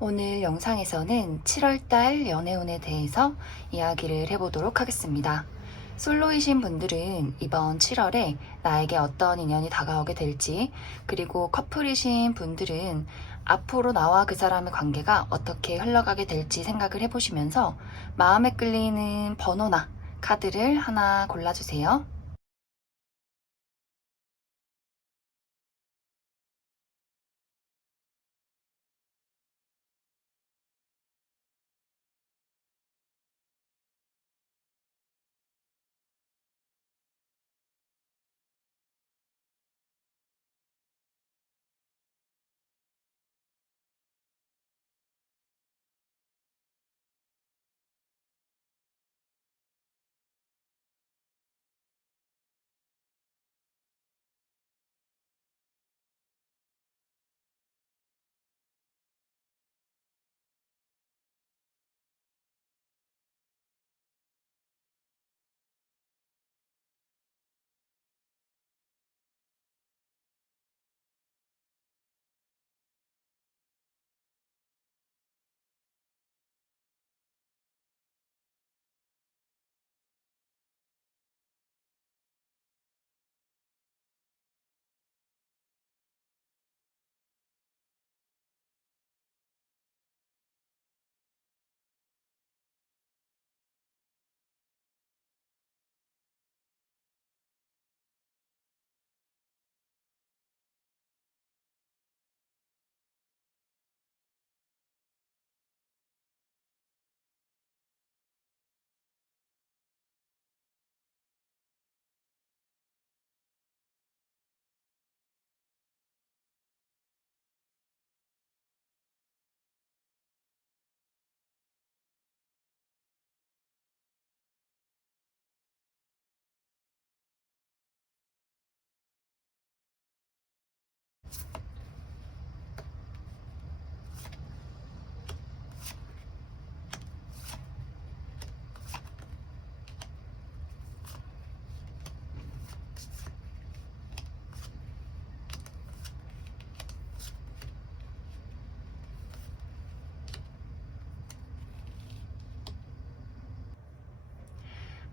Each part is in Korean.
오늘 영상에서는 7월달 연애운에 대해서 이야기를 해보도록 하겠습니다. 솔로이신 분들은 이번 7월에 나에게 어떤 인연이 다가오게 될지, 그리고 커플이신 분들은 앞으로 나와 그 사람의 관계가 어떻게 흘러가게 될지 생각을 해보시면서 마음에 끌리는 번호나 카드를 하나 골라주세요.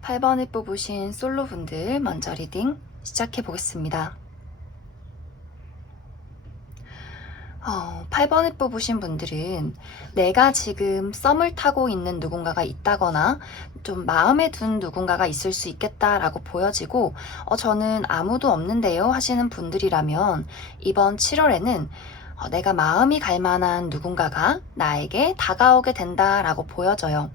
팔 8번을 뽑으신 솔로분들 먼저 리딩 시작해 보겠습니다. 8번을 뽑으신 분들은 내가 지금 썸을 타고 있는 누군가가 있다거나 좀 마음에 둔 누군가가 있을 수 있겠다라고 보여지고 저는 아무도 없는데요 하시는 분들이라면 이번 7월에는 내가 마음이 갈 만한 누군가가 나에게 다가오게 된다라고 보여져요.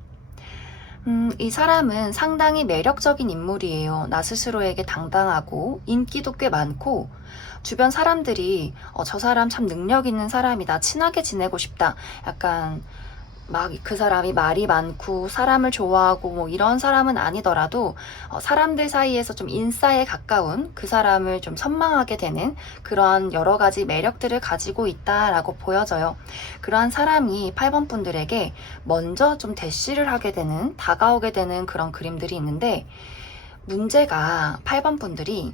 이 사람은 상당히 매력적인 인물이에요. 나 스스로에게 당당하고 인기도 꽤 많고 주변 사람들이 저 사람 참 능력 있는 사람이다. 친하게 지내고 싶다. 약간 막 그 사람이 말이 많고 사람을 좋아하고 뭐 이런 사람은 아니더라도 사람들 사이에서 좀 인싸에 가까운 그 사람을 좀 선망하게 되는 그러한 여러 가지 매력들을 가지고 있다라고 보여져요. 그러한 사람이 8번 분들에게 먼저 좀 대시를 하게 되는, 다가오게 되는 그런 그림들이 있는데, 문제가 8번 분들이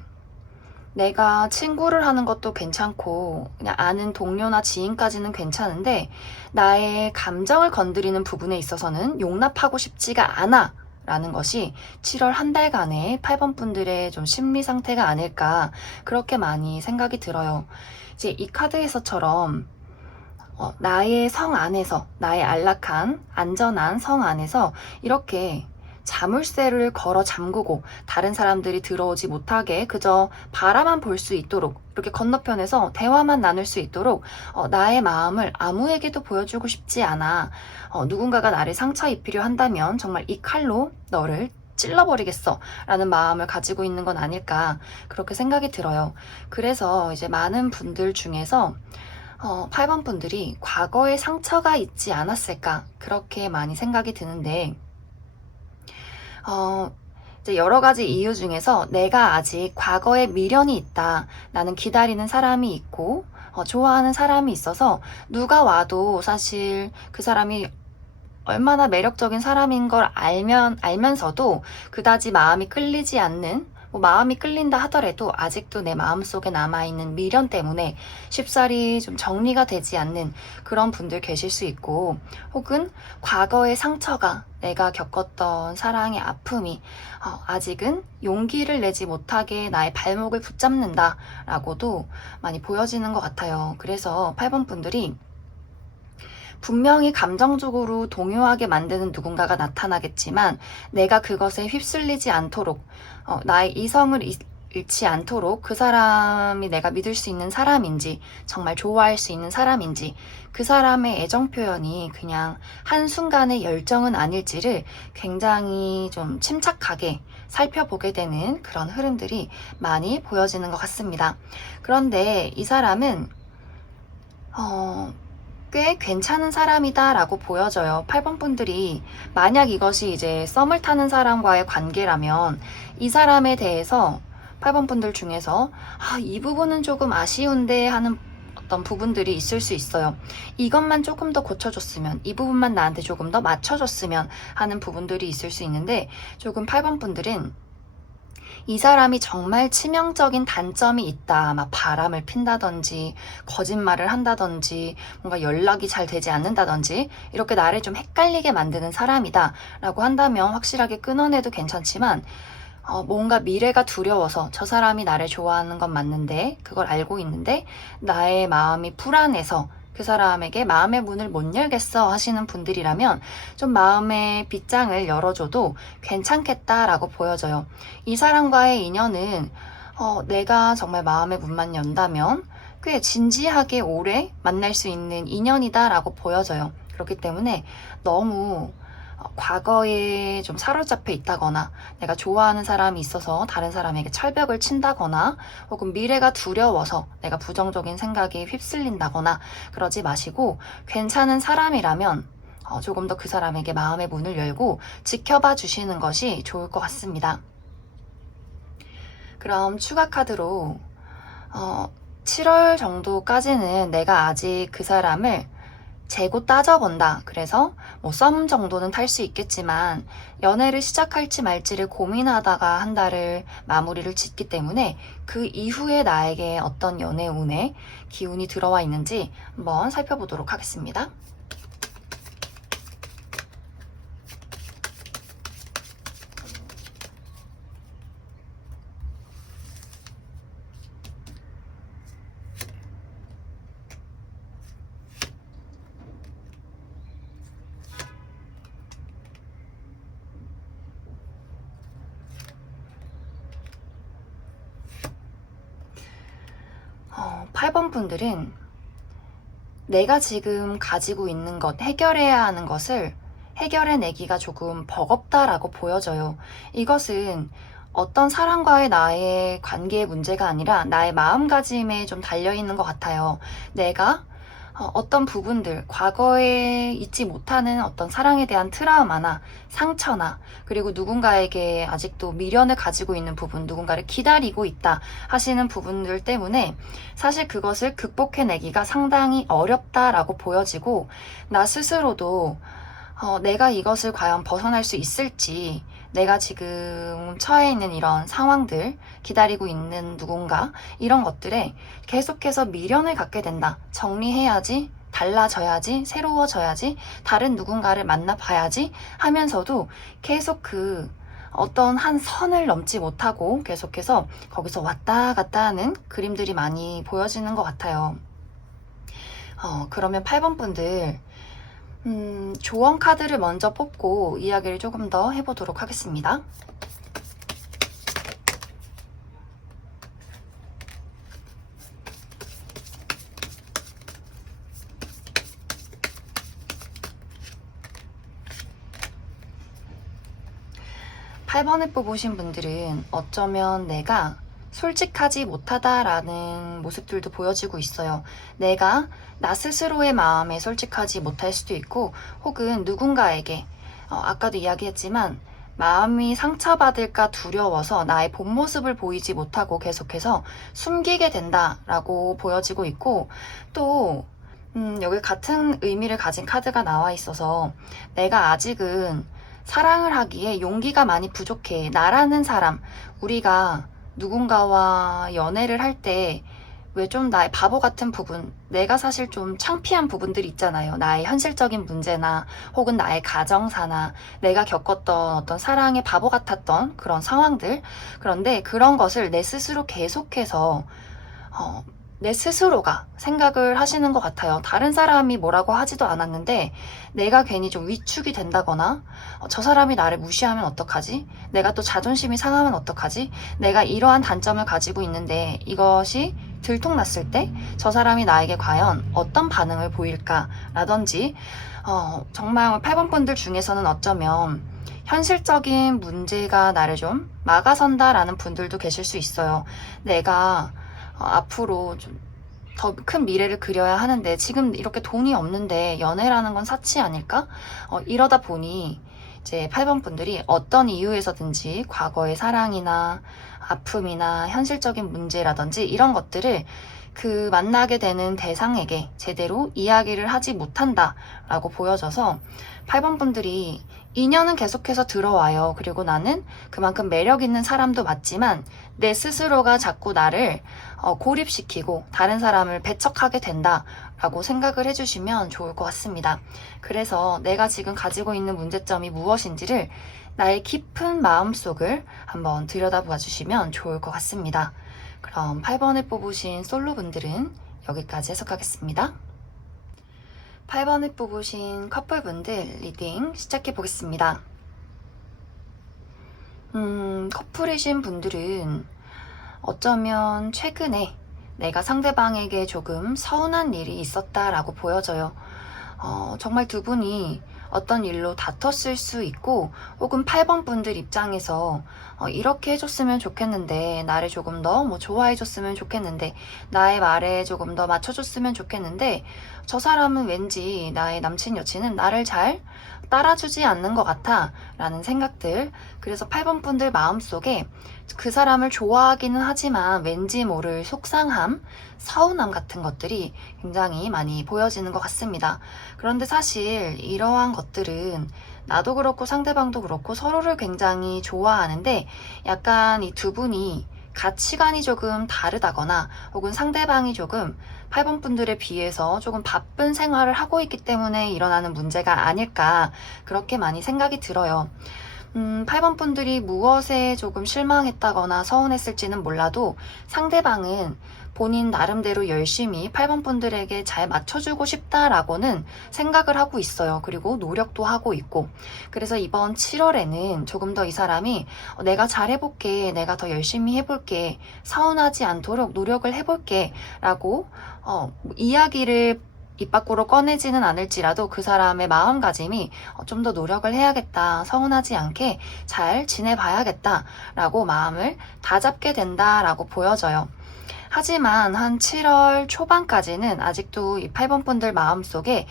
내가 친구를 하는 것도 괜찮고 그냥 아는 동료나 지인까지는 괜찮은데 나의 감정을 건드리는 부분에 있어서는 용납하고 싶지가 않아 라는 것이 7월 한 달간의 8번 분들의 좀 심리 상태가 아닐까, 그렇게 많이 생각이 들어요. 이제 이 카드에서처럼 나의 성 안에서, 나의 안락한 안전한 성 안에서 이렇게 자물쇠를 걸어 잠그고 다른 사람들이 들어오지 못하게 그저 바라만 볼 수 있도록, 이렇게 건너편에서 대화만 나눌 수 있도록 나의 마음을 아무에게도 보여주고 싶지 않아. 누군가가 나를 상처 입히려 한다면 정말 이 칼로 너를 찔러버리겠어 라는 마음을 가지고 있는 건 아닐까, 그렇게 생각이 들어요. 그래서 이제 많은 분들 중에서 8번 분들이 과거에 상처가 있지 않았을까, 그렇게 많이 생각이 드는데, 이제 여러 가지 이유 중에서 내가 아직 과거에 미련이 있다. 나는 기다리는 사람이 있고, 좋아하는 사람이 있어서 누가 와도 사실 그 사람이 얼마나 매력적인 사람인 걸 알면서도 그다지 마음이 끌리지 않는 뭐 마음이 끌린다 하더라도 아직도 내 마음속에 남아있는 미련 때문에 쉽사리 좀 정리가 되지 않는 그런 분들 계실 수 있고, 혹은 과거의 상처가, 내가 겪었던 사랑의 아픔이 아직은 용기를 내지 못하게 나의 발목을 붙잡는다 라고도 많이 보여지는 것 같아요. 그래서 8번 분들이 분명히 감정적으로 동요하게 만드는 누군가가 나타나겠지만 내가 그것에 휩쓸리지 않도록, 나의 이성을 잃지 않도록 그 사람이 내가 믿을 수 있는 사람인지, 정말 좋아할 수 있는 사람인지, 그 사람의 애정 표현이 그냥 한순간의 열정은 아닐지를 굉장히 좀 침착하게 살펴보게 되는 그런 흐름들이 많이 보여지는 것 같습니다. 그런데 이 사람은 꽤 괜찮은 사람이다 라고 보여져요. 8번 분들이 만약 이것이 이제 썸을 타는 사람과의 관계라면 이 사람에 대해서 8번 분들 중에서 이 부분은 조금 아쉬운데 하는 어떤 부분들이 있을 수 있어요. 이것만 조금 더 고쳐줬으면, 이 부분만 나한테 조금 더 맞춰줬으면 하는 부분들이 있을 수 있는데, 조금 8번 분들은 이 사람이 정말 치명적인 단점이 있다. 막 바람을 핀다든지, 거짓말을 한다든지, 뭔가 연락이 잘 되지 않는다든지, 이렇게 나를 좀 헷갈리게 만드는 사람이다. 라고 한다면 확실하게 끊어내도 괜찮지만, 뭔가 미래가 두려워서 저 사람이 나를 좋아하는 건 맞는데, 그걸 알고 있는데, 나의 마음이 불안해서 그 사람에게 마음의 문을 못 열겠어 하시는 분들이라면 좀 마음의 빗장을 열어줘도 괜찮겠다라고 보여져요. 이 사람과의 인연은 내가 정말 마음의 문만 연다면 꽤 진지하게 오래 만날 수 있는 인연이다라고 보여져요. 그렇기 때문에 너무 과거에 좀 사로잡혀 있다거나 내가 좋아하는 사람이 있어서 다른 사람에게 철벽을 친다거나 혹은 미래가 두려워서 내가 부정적인 생각에 휩쓸린다거나 그러지 마시고, 괜찮은 사람이라면 조금 더 그 사람에게 마음의 문을 열고 지켜봐 주시는 것이 좋을 것 같습니다. 그럼 추가 카드로 7월 정도까지는 내가 아직 그 사람을 재고 따져본다. 그래서 뭐 썸 정도는 탈 수 있겠지만 연애를 시작할지 말지를 고민하다가 한 달을 마무리를 짓기 때문에 그 이후에 나에게 어떤 연애 운의 기운이 들어와 있는지 한번 살펴보도록 하겠습니다. 어, 8번 분들은 내가 지금 가지고 있는 것, 해결해야 하는 것을 해결해내기가 조금 버겁다라고 보여져요. 이것은 어떤 사람과의 나의 관계의 문제가 아니라 나의 마음가짐에 좀 달려있는 것 같아요. 내가 어떤 부분들, 과거에 잊지 못하는 어떤 사랑에 대한 트라우마나 상처나, 그리고 누군가에게 아직도 미련을 가지고 있는 부분, 누군가를 기다리고 있다 하시는 부분들 때문에 사실 그것을 극복해내기가 상당히 어렵다라고 보여지고, 나 스스로도 내가 이것을 과연 벗어날 수 있을지, 내가 지금 처해 있는 이런 상황들, 기다리고 있는 누군가, 이런 것들에 계속해서 미련을 갖게 된다. 정리해야지, 달라져야지, 새로워져야지, 다른 누군가를 만나봐야지 하면서도 계속 그 어떤 한 선을 넘지 못하고 계속해서 거기서 왔다 갔다 하는 그림들이 많이 보여지는 것 같아요. 그러면 8번 분들, 조언 카드를 먼저 뽑고 이야기를 조금 더 해보도록 하겠습니다. 팔 8번을 뽑으신 분들은 어쩌면 내가 솔직하지 못하다라는 모습들도 보여지고 있어요. 내가 나 스스로의 마음에 솔직하지 못할 수도 있고, 혹은 누군가에게 아까도 이야기했지만 마음이 상처받을까 두려워서 나의 본 모습을 보이지 못하고 계속해서 숨기게 된다라고 보여지고 있고, 또 여기 같은 의미를 가진 카드가 나와 있어서 내가 아직은 사랑을 하기에 용기가 많이 부족해. 나라는 사람, 우리가 누군가와 연애를 할 때 왜 좀 나의 바보 같은 부분, 내가 사실 좀 창피한 부분들이 있잖아요. 나의 현실적인 문제나 혹은 나의 가정사나 내가 겪었던 어떤 사랑의 바보 같았던 그런 상황들. 그런데 그런 것을 내 스스로 계속해서 내 스스로가 생각을 하시는 것 같아요. 다른 사람이 뭐라고 하지도 않았는데 내가 괜히 좀 위축이 된다거나 저 사람이 나를 무시하면 어떡하지? 내가 또 자존심이 상하면 어떡하지? 내가 이러한 단점을 가지고 있는데 이것이 들통났을 때 저 사람이 나에게 과연 어떤 반응을 보일까? 라든지 정말 8번 분들 중에서는 어쩌면 현실적인 문제가 나를 좀 막아선다라는 분들도 계실 수 있어요. 내가 앞으로 좀 더 큰 미래를 그려야 하는데 지금 이렇게 돈이 없는데 연애라는 건 사치 아닐까? 이러다 보니 이제 8번 분들이 어떤 이유에서든지 과거의 사랑이나 아픔이나 현실적인 문제라든지 이런 것들을 그 만나게 되는 대상에게 제대로 이야기를 하지 못한다라고 보여져서 8번 분들이 인연은 계속해서 들어와요. 그리고 나는 그만큼 매력 있는 사람도 맞지만 내 스스로가 자꾸 나를 고립시키고 다른 사람을 배척하게 된다라고 생각을 해주시면 좋을 것 같습니다. 그래서 내가 지금 가지고 있는 문제점이 무엇인지를 나의 깊은 마음속을 한번 들여다봐 주시면 좋을 것 같습니다. 그럼 8번을 뽑으신 솔로분들은 여기까지 해석하겠습니다. 8번을 뽑으신 커플분들 리딩 시작해 보겠습니다. 커플이신 분들은 어쩌면 최근에 내가 상대방에게 조금 서운한 일이 있었다라고 보여져요. 정말 두 분이 어떤 일로 다퉜을 수 있고 혹은 8번 분들 입장에서 이렇게 해줬으면 좋겠는데 나를 조금 더 좋아해줬으면 좋겠는데 나의 말에 조금 더 맞춰줬으면 좋겠는데 저 사람은 왠지 나의 남친 여친은 나를 잘 따라주지 않는 것 같아 라는 생각들. 그래서 8번 분들 마음속에 그 사람을 좋아하기는 하지만 왠지 모를 속상함, 서운함 같은 것들이 굉장히 많이 보여지는 것 같습니다. 그런데 사실 이러한 것들은 나도 그렇고 상대방도 그렇고 서로를 굉장히 좋아하는데 약간 이 두 분이 가치관이 조금 다르다거나 혹은 상대방이 조금 8번 분들에 비해서 조금 바쁜 생활을 하고 있기 때문에 일어나는 문제가 아닐까 그렇게 많이 생각이 들어요. 8번 분들이 무엇에 조금 실망했다거나 서운했을지는 몰라도 상대방은 본인 나름대로 열심히 8번 분들에게 잘 맞춰주고 싶다라고는 생각을 하고 있어요. 그리고 노력도 하고 있고. 그래서 이번 7월에는 조금 더 이 사람이 내가 잘해볼게, 내가 더 열심히 해볼게, 서운하지 않도록 노력을 해볼게 라고 이야기를 입 밖으로 꺼내지는 않을지라도 그 사람의 마음가짐이 좀 더 노력을 해야겠다, 서운하지 않게 잘 지내봐야겠다 라고 마음을 다잡게 된다라고 보여져요. 하지만 한 7월 초반까지는 아직도 이 8번 분들 마음속에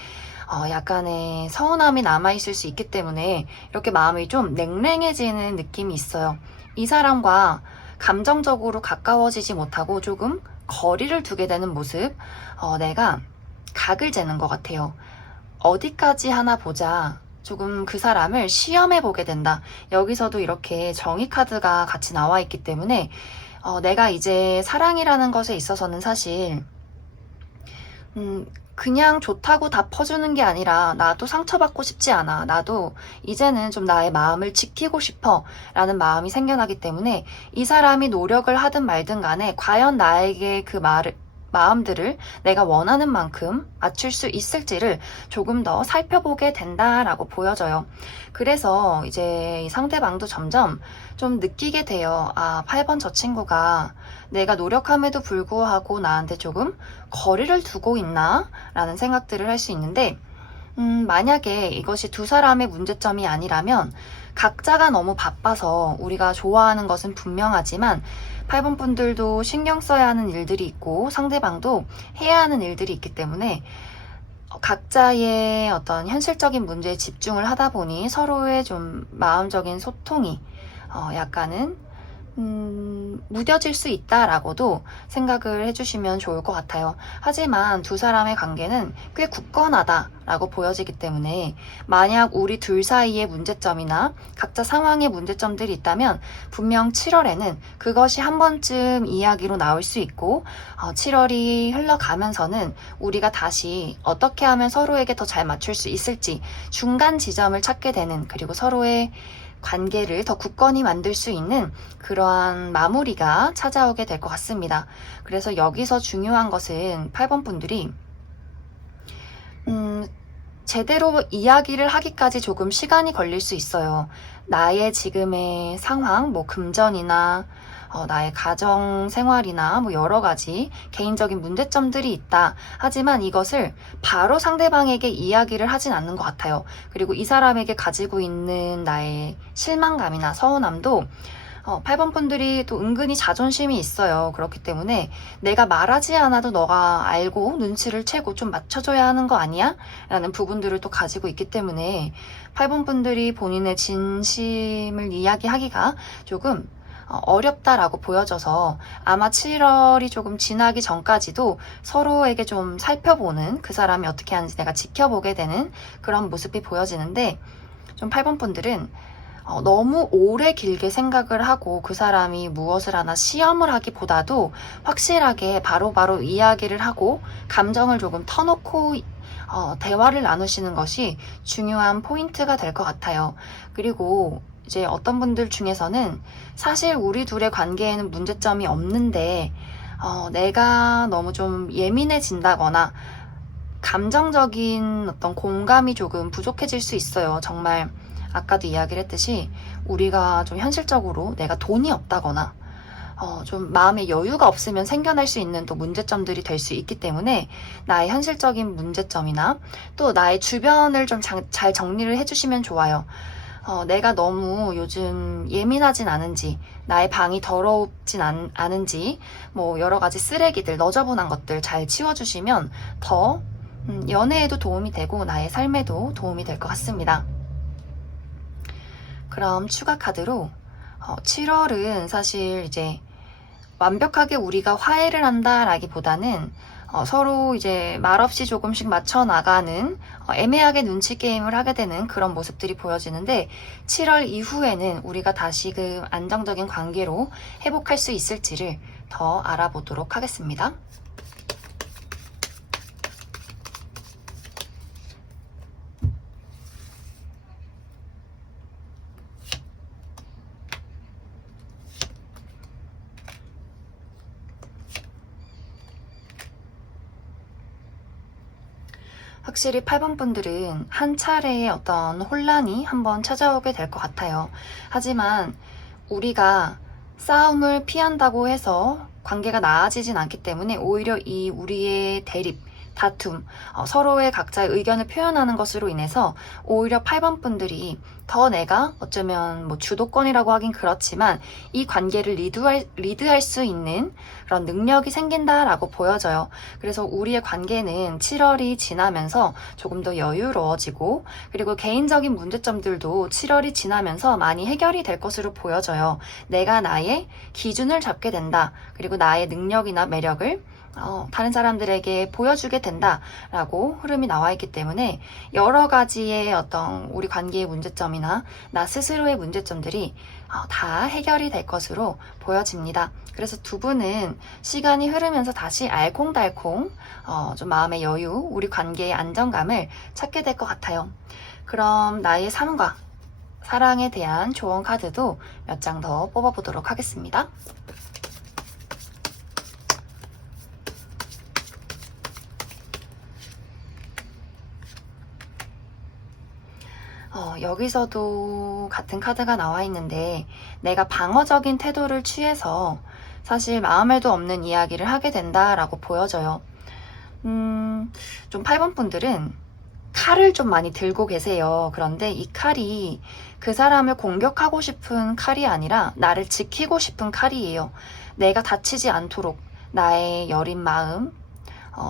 약간의 서운함이 남아있을 수 있기 때문에 이렇게 마음이 좀 냉랭해지는 느낌이 있어요. 이 사람과 감정적으로 가까워지지 못하고 조금 거리를 두게 되는 모습, 내가 각을 재는 것 같아요. 어디까지 하나 보자. 조금 그 사람을 시험해 보게 된다. 여기서도 이렇게 정의 카드가 같이 나와 있기 때문에 내가 이제 사랑이라는 것에 있어서는 사실 그냥 좋다고 다 퍼주는 게 아니라 나도 상처받고 싶지 않아. 나도 이제는 좀 나의 마음을 지키고 싶어 라는 마음이 생겨나기 때문에 이 사람이 노력을 하든 말든 간에 과연 나에게 그 마음들을 내가 원하는 만큼 맞출 수 있을지를 조금 더 살펴보게 된다라고 보여져요. 그래서 이제 이 상대방도 점점 좀 느끼게 돼요. 8번 저 친구가 내가 노력함에도 불구하고 나한테 조금 거리를 두고 있나? 라는 생각들을 할 수 있는데 만약에 이것이 두 사람의 문제점이 아니라면 각자가 너무 바빠서 우리가 좋아하는 것은 분명하지만 8번 분들도 신경 써야 하는 일들이 있고 상대방도 해야 하는 일들이 있기 때문에 각자의 어떤 현실적인 문제에 집중을 하다 보니 서로의 좀 마음적인 소통이 약간은 무뎌질 수 있다라고도 생각을 해주시면 좋을 것 같아요. 하지만 두 사람의 관계는 꽤 굳건하다라고 보여지기 때문에 만약 우리 둘 사이의 문제점이나 각자 상황의 문제점들이 있다면 분명 7월에는 그것이 한 번쯤 이야기로 나올 수 있고 7월이 흘러가면서는 우리가 다시 어떻게 하면 서로에게 더 잘 맞출 수 있을지 중간 지점을 찾게 되는, 그리고 서로의 관계를 더 굳건히 만들 수 있는 그러한 마무리가 찾아오게 될 것 같습니다. 그래서 여기서 중요한 것은 8번 분들이 제대로 이야기를 하기까지 조금 시간이 걸릴 수 있어요. 나의 지금의 상황, 뭐 금전이나 나의 가정 생활이나 뭐 여러 가지 개인적인 문제점들이 있다. 하지만 이것을 바로 상대방에게 이야기를 하진 않는 것 같아요. 그리고 이 사람에게 가지고 있는 나의 실망감이나 서운함도 8번 분들이 또 은근히 자존심이 있어요. 그렇기 때문에 내가 말하지 않아도 너가 알고 눈치를 채고 좀 맞춰줘야 하는 거 아니야? 라는 부분들을 또 가지고 있기 때문에 8번 분들이 본인의 진심을 이야기하기가 조금 어렵다라고 보여져서 아마 7월이 조금 지나기 전까지도 서로에게 좀 살펴보는, 그 사람이 어떻게 하는지 내가 지켜보게 되는 그런 모습이 보여지는데, 좀 8번 분들은 너무 오래 길게 생각을 하고 그 사람이 무엇을 하나 시험을 하기보다도 확실하게 바로바로 이야기를 하고 감정을 조금 터놓고 대화를 나누시는 것이 중요한 포인트가 될 것 같아요. 그리고 이제 어떤 분들 중에서는 사실 우리 둘의 관계에는 문제점이 없는데 내가 너무 좀 예민해진다거나 감정적인 어떤 공감이 조금 부족해질 수 있어요. 정말 아까도 이야기를 했듯이 우리가 좀 현실적으로 내가 돈이 없다거나 좀 마음의 여유가 없으면 생겨날 수 있는 또 문제점들이 될 수 있기 때문에 나의 현실적인 문제점이나 또 나의 주변을 좀 잘 정리를 해주시면 좋아요. 내가 너무 요즘 예민하진 않은지, 나의 방이 더럽진 않은지, 뭐 여러 가지 쓰레기들, 너저분한 것들 잘 치워주시면 더 연애에도 도움이 되고 나의 삶에도 도움이 될 것 같습니다. 그럼 추가 카드로 7월은 사실 이제 완벽하게 우리가 화해를 한다라기보다는 서로 이제 말없이 조금씩 맞춰 나가는 애매하게 눈치 게임을 하게 되는 그런 모습들이 보여지는데, 7월 이후에는 우리가 다시금 안정적인 관계로 회복할 수 있을지를 더 알아보도록 하겠습니다. 확실히 8번 분들은 한 차례의 어떤 혼란이 한번 찾아오게 될 것 같아요. 하지만 우리가 싸움을 피한다고 해서 관계가 나아지진 않기 때문에 오히려 이 우리의 대립, 다툼, 서로의 각자의 의견을 표현하는 것으로 인해서 오히려 8번 분들이 더 내가 어쩌면 뭐 주도권이라고 하긴 그렇지만 이 관계를 리드할 수 있는 그런 능력이 생긴다라고 보여져요. 그래서 우리의 관계는 7월이 지나면서 조금 더 여유로워지고, 그리고 개인적인 문제점들도 7월이 지나면서 많이 해결이 될 것으로 보여져요. 내가 나의 기준을 잡게 된다. 그리고 나의 능력이나 매력을 다른 사람들에게 보여주게 된다라고 흐름이 나와 있기 때문에 여러 가지의 어떤 우리 관계의 문제점이나 나 스스로의 문제점들이 다 해결이 될 것으로 보여집니다. 그래서 두 분은 시간이 흐르면서 다시 알콩달콩 좀 마음의 여유, 우리 관계의 안정감을 찾게 될 것 같아요. 그럼 나의 삶과 사랑에 대한 조언 카드도 몇 장 더 뽑아보도록 하겠습니다. 여기서도 같은 카드가 나와 있는데, 내가 방어적인 태도를 취해서 사실 마음에도 없는 이야기를 하게 된다라고 보여져요. 좀 8번 분들은 칼을 좀 많이 들고 계세요. 그런데 이 칼이 그 사람을 공격하고 싶은 칼이 아니라 나를 지키고 싶은 칼이에요. 내가 다치지 않도록 나의 여린 마음,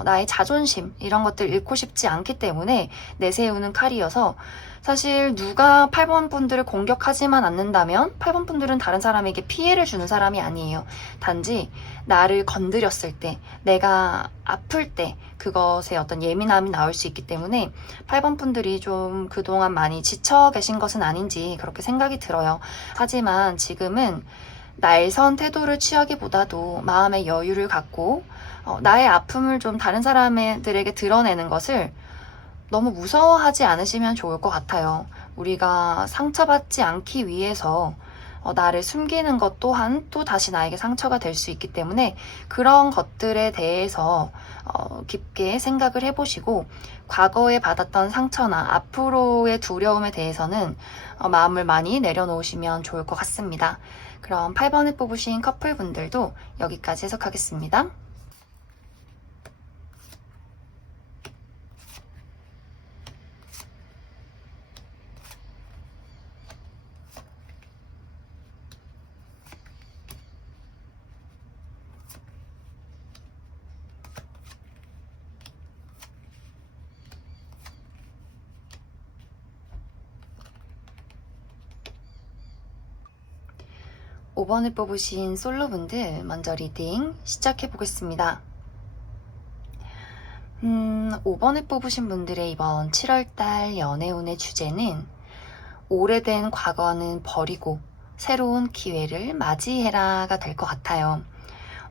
나의 자존심 이런 것들 잃고 싶지 않기 때문에 내세우는 칼이어서 사실 누가 8번 분들을 공격하지만 않는다면 8번 분들은 다른 사람에게 피해를 주는 사람이 아니에요. 단지 나를 건드렸을 때, 내가 아플 때 그것에 어떤 예민함이 나올 수 있기 때문에 8번 분들이 좀 그동안 많이 지쳐 계신 것은 아닌지 그렇게 생각이 들어요. 하지만 지금은 날선 태도를 취하기보다도 마음의 여유를 갖고 나의 아픔을 좀 다른 사람들에게 드러내는 것을 너무 무서워하지 않으시면 좋을 것 같아요. 우리가 상처받지 않기 위해서 나를 숨기는 것 또한 또 다시 나에게 상처가 될 수 있기 때문에 그런 것들에 대해서 깊게 생각을 해보시고 과거에 받았던 상처나 앞으로의 두려움에 대해서는 마음을 많이 내려놓으시면 좋을 것 같습니다. 그럼 8번을 뽑으신 커플분들도 여기까지 해석하겠습니다. 5번을 뽑으신 솔로분들 먼저 리딩 시작해 보겠습니다. 5번을 뽑으신 분들의 이번 7월달 연애운의 주제는 오래된 과거는 버리고 새로운 기회를 맞이해라가 될 것 같아요.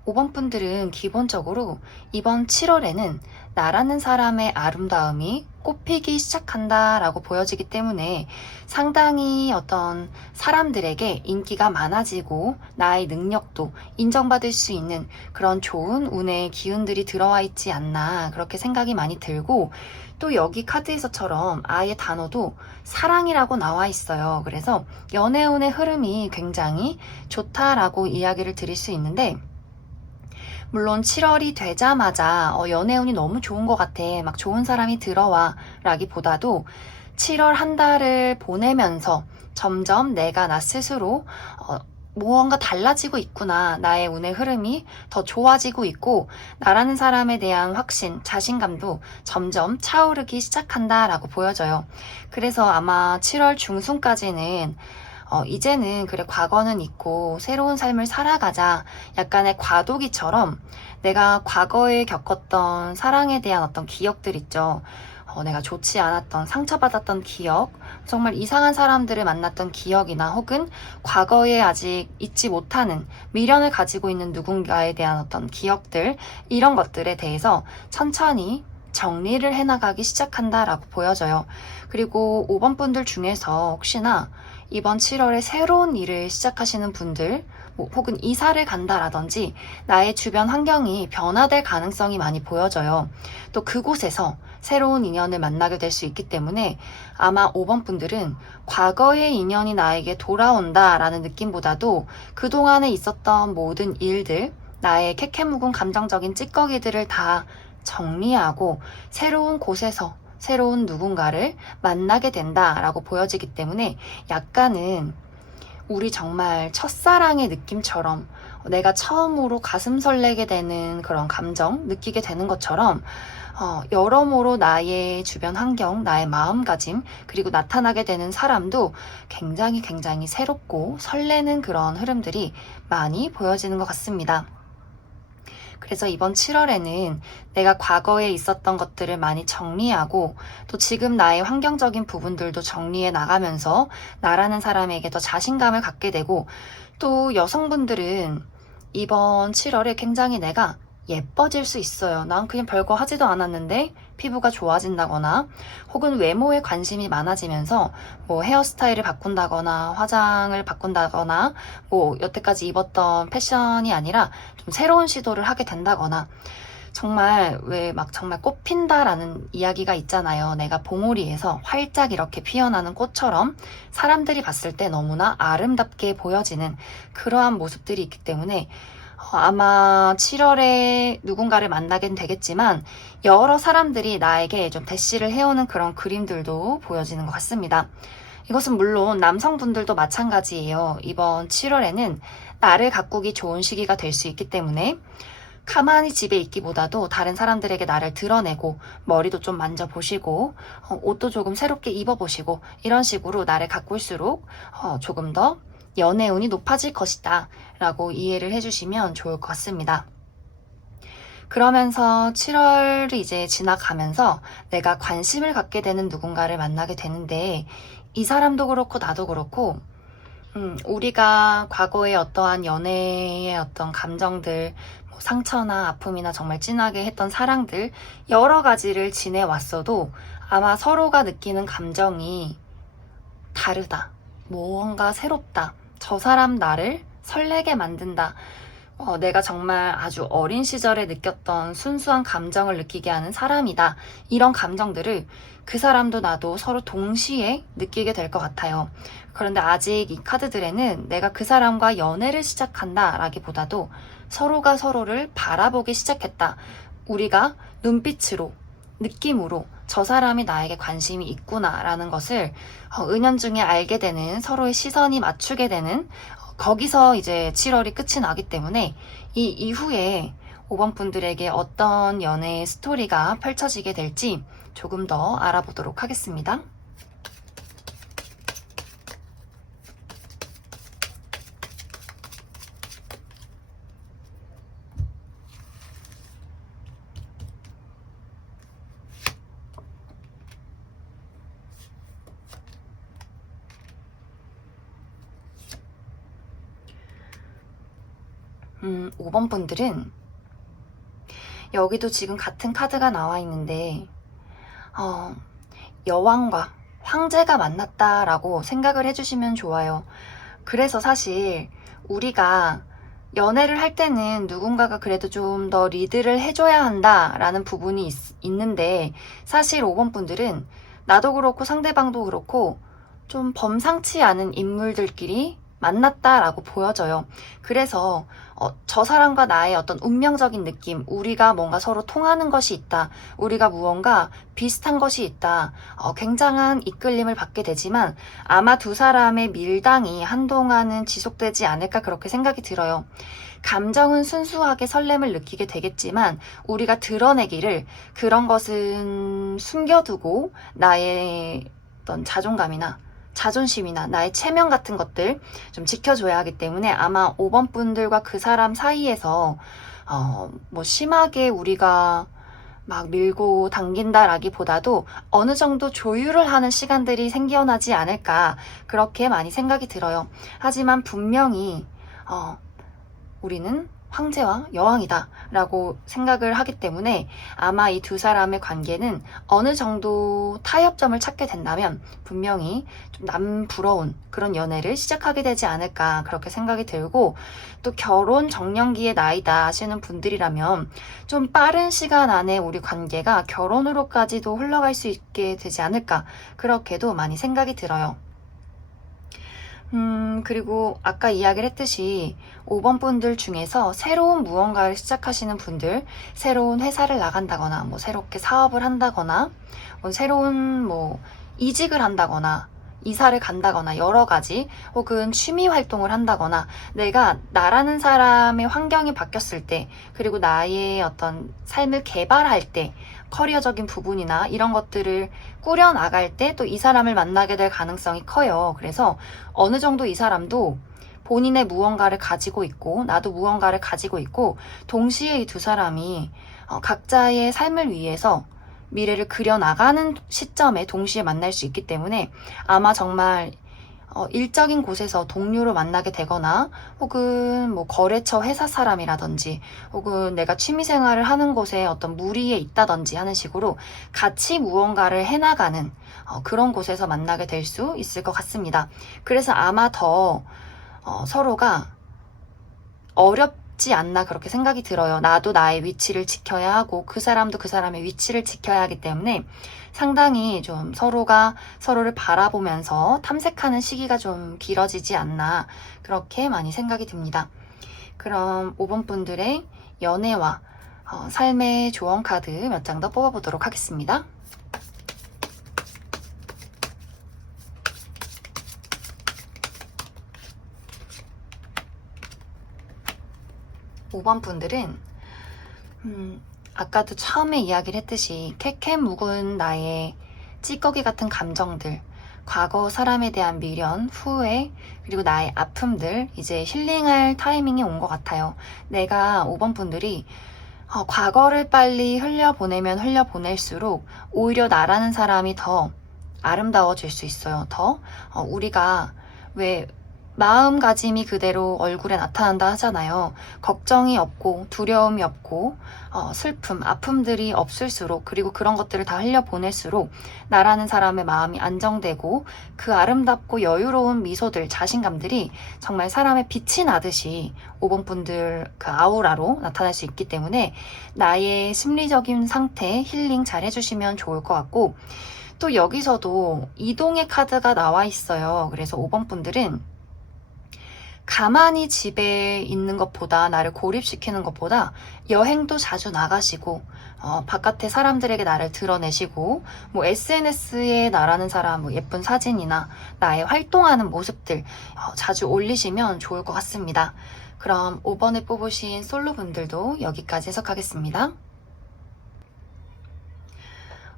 5번 분들은 기본적으로 이번 7월에는 나라는 사람의 아름다움이 꽃피기 시작한다 라고 보여지기 때문에 상당히 어떤 사람들에게 인기가 많아지고 나의 능력도 인정받을 수 있는 그런 좋은 운의 기운들이 들어와 있지 않나 그렇게 생각이 많이 들고, 또 여기 카드에서처럼 아예 단어도 사랑이라고 나와 있어요. 그래서 연애운의 흐름이 굉장히 좋다라고 이야기를 드릴 수 있는데, 물론 7월이 되자마자 연애운이 너무 좋은 것 같아, 막 좋은 사람이 들어와 라기보다도 7월 한 달을 보내면서 점점 내가 나 스스로 무언가 달라지고 있구나, 나의 운의 흐름이 더 좋아지고 있고 나라는 사람에 대한 확신, 자신감도 점점 차오르기 시작한다 라고 보여져요. 그래서 아마 7월 중순까지는 이제는 그래 과거는 있고 새로운 삶을 살아가자, 약간의 과도기처럼 내가 과거에 겪었던 사랑에 대한 어떤 기억들 있죠. 내가 좋지 않았던, 상처받았던 기억, 정말 이상한 사람들을 만났던 기억이나 혹은 과거에 아직 잊지 못하는 미련을 가지고 있는 누군가에 대한 어떤 기억들, 이런 것들에 대해서 천천히 정리를 해나가기 시작한다라고 보여져요. 그리고 5번 분들 중에서 혹시나 이번 7월에 새로운 일을 시작하시는 분들, 혹은 이사를 간다라든지 나의 주변 환경이 변화될 가능성이 많이 보여져요. 또 그곳에서 새로운 인연을 만나게 될 수 있기 때문에 아마 5번 분들은 과거의 인연이 나에게 돌아온다라는 느낌보다도 그동안에 있었던 모든 일들, 나의 캐캐묵은 감정적인 찌꺼기들을 다 정리하고 새로운 곳에서 새로운 누군가를 만나게 된다라고 보여지기 때문에 약간은 우리 정말 첫사랑의 느낌처럼 내가 처음으로 가슴 설레게 되는 그런 감정 느끼게 되는 것처럼 여러모로 나의 주변 환경, 나의 마음가짐, 그리고 나타나게 되는 사람도 굉장히 새롭고 설레는 그런 흐름들이 많이 보여지는 것 같습니다. 그래서 이번 7월에는 내가 과거에 있었던 것들을 많이 정리하고 또 지금 나의 환경적인 부분들도 정리해 나가면서 나라는 사람에게 더 자신감을 갖게 되고, 또 여성분들은 이번 7월에 굉장히 내가 예뻐질 수 있어요. 난 그냥 별거 하지도 않았는데 피부가 좋아진다거나 혹은 외모에 관심이 많아지면서 뭐 헤어스타일을 바꾼다거나 화장을 바꾼다거나 뭐 여태까지 입었던 패션이 아니라 좀 새로운 시도를 하게 된다거나, 정말 왜 막 정말 꽃핀다라는 이야기가 있잖아요. 내가 봉우리에서 활짝 이렇게 피어나는 꽃처럼 사람들이 봤을 때 너무나 아름답게 보여지는 그러한 모습들이 있기 때문에 아마 7월에 누군가를 만나긴 되겠지만 여러 사람들이 나에게 좀 대시를 해오는 그런 그림들도 보여지는 것 같습니다. 이것은 물론 남성분들도 마찬가지예요. 이번 7월에는 나를 가꾸기 좋은 시기가 될 수 있기 때문에 가만히 집에 있기보다도 다른 사람들에게 나를 드러내고 머리도 좀 만져보시고 옷도 조금 새롭게 입어보시고 이런 식으로 나를 가꿀수록 조금 더 연애운이 높아질 것이다 라고 이해를 해주시면 좋을 것 같습니다. 그러면서 7월이 이제 지나가면서 내가 관심을 갖게 되는 누군가를 만나게 되는데 이 사람도 그렇고 나도 그렇고 우리가 과거에 어떠한 연애의 어떤 감정들, 뭐 상처나 아픔이나 정말 진하게 했던 사랑들 여러 가지를 지내왔어도 아마 서로가 느끼는 감정이 다르다. 무언가 새롭다. 저 사람 나를 설레게 만든다. 내가 정말 아주 어린 시절에 느꼈던 순수한 감정을 느끼게 하는 사람이다. 이런 감정들을 그 사람도 나도 서로 동시에 느끼게 될 것 같아요. 그런데 아직 이 카드들에는 내가 그 사람과 연애를 시작한다 라기보다도 서로가 서로를 바라보기 시작했다. 우리가 눈빛으로, 느낌으로 저 사람이 나에게 관심이 있구나 라는 것을 은연중에 알게 되는, 서로의 시선이 맞추게 되는, 거기서 이제 7월이 끝이 나기 때문에 이 이후에 5번 분들에게 어떤 연애의 스토리가 펼쳐지게 될지 조금 더 알아보도록 하겠습니다. 음, 5번 분들은 여기도 지금 같은 카드가 나와 있는데 여왕과 황제가 만났다라고 생각을 해주시면 좋아요. 그래서 사실 우리가 연애를 할 때는 누군가가 그래도 좀 더 리드를 해줘야 한다라는 부분이 있는데 사실 5번 분들은 나도 그렇고 상대방도 그렇고 좀 범상치 않은 인물들끼리 만났다라고 보여져요. 그래서 저 사람과 나의 어떤 운명적인 느낌, 우리가 뭔가 서로 통하는 것이 있다, 우리가 무언가 비슷한 것이 있다, 굉장한 이끌림을 받게 되지만 아마 두 사람의 밀당이 한동안은 지속되지 않을까 그렇게 생각이 들어요. 감정은 순수하게 설렘을 느끼게 되겠지만 우리가 드러내기를, 그런 것은 숨겨두고 나의 어떤 자존감이나 자존심이나 나의 체면 같은 것들 좀 지켜줘야 하기 때문에 아마 5번 분들과 그 사람 사이에서 뭐 심하게 우리가 막 밀고 당긴다라기보다도 어느 정도 조율을 하는 시간들이 생겨나지 않을까 그렇게 많이 생각이 들어요. 하지만 분명히 우리는 황제와 여왕이다 라고 생각을 하기 때문에 아마 이 두 사람의 관계는 어느 정도 타협점을 찾게 된다면 분명히 좀 남부러운 그런 연애를 시작하게 되지 않을까 그렇게 생각이 들고, 또 결혼 정년기의 나이다 하시는 분들이라면 좀 빠른 시간 안에 우리 관계가 결혼으로까지도 흘러갈 수 있게 되지 않을까 그렇게도 많이 생각이 들어요. 그리고 아까 이야기를 했듯이 5번 분들 중에서 새로운 무언가를 시작하시는 분들, 새로운 회사를 나간다거나, 뭐 새롭게 사업을 한다거나, 뭐 새로운 뭐 이직을 한다거나, 이사를 간다거나 여러 가지, 혹은 취미 활동을 한다거나, 내가 나라는 사람의 환경이 바뀌었을 때, 그리고 나의 어떤 삶을 개발할 때, 커리어적인 부분이나 이런 것들을 꾸려나갈 때 또 이 사람을 만나게 될 가능성이 커요. 그래서 어느 정도 이 사람도 본인의 무언가를 가지고 있고 나도 무언가를 가지고 있고 동시에 이 두 사람이 각자의 삶을 위해서 미래를 그려나가는 시점에 동시에 만날 수 있기 때문에 아마 정말 일적인 곳에서 동료로 만나게 되거나 혹은 뭐 거래처 회사 사람이라든지 혹은 내가 취미생활을 하는 곳에 어떤 무리에 있다든지 하는 식으로 같이 무언가를 해나가는 그런 곳에서 만나게 될 수 있을 것 같습니다. 그래서 아마 더 서로가 어렵지 않나 그렇게 생각이 들어요. 나도 나의 위치를 지켜야 하고 그 사람도 그 사람의 위치를 지켜야 하기 때문에 상당히 좀 서로가 서로를 바라보면서 탐색하는 시기가 좀 길어지지 않나 그렇게 많이 생각이 듭니다. 그럼 5번 분들의 연애와 삶의 조언 카드 몇 장 더 뽑아보도록 하겠습니다. 5번 분들은 아까도 처음에 이야기를 했듯이 캐캐 묵은 나의 찌꺼기 같은 감정들, 과거 사람에 대한 미련, 후회, 그리고 나의 아픔들, 이제 힐링할 타이밍이 온 것 같아요. 내가 5번 분들이 과거를 빨리 흘려보내면 흘려보낼수록 오히려 나라는 사람이 더 아름다워질 수 있어요. 더 우리가 왜 마음가짐이 그대로 얼굴에 나타난다 하잖아요. 걱정이 없고 두려움이 없고 슬픔, 아픔들이 없을수록, 그리고 그런 것들을 다 흘려보낼수록 나라는 사람의 마음이 안정되고 그 아름답고 여유로운 미소들, 자신감들이 정말 사람의 빛이 나듯이 5번 분들 그 아우라로 나타날 수 있기 때문에 나의 심리적인 상태 힐링 잘 해주시면 좋을 것 같고, 또 여기서도 이동의 카드가 나와 있어요. 그래서 5번 분들은 가만히 집에 있는 것보다, 나를 고립시키는 것보다 여행도 자주 나가시고 바깥에 사람들에게 나를 드러내시고, 뭐 SNS에 나라는 사람 뭐 예쁜 사진이나 나의 활동하는 모습들 자주 올리시면 좋을 것 같습니다. 그럼 5번에 뽑으신 솔로분들도 여기까지 해석하겠습니다.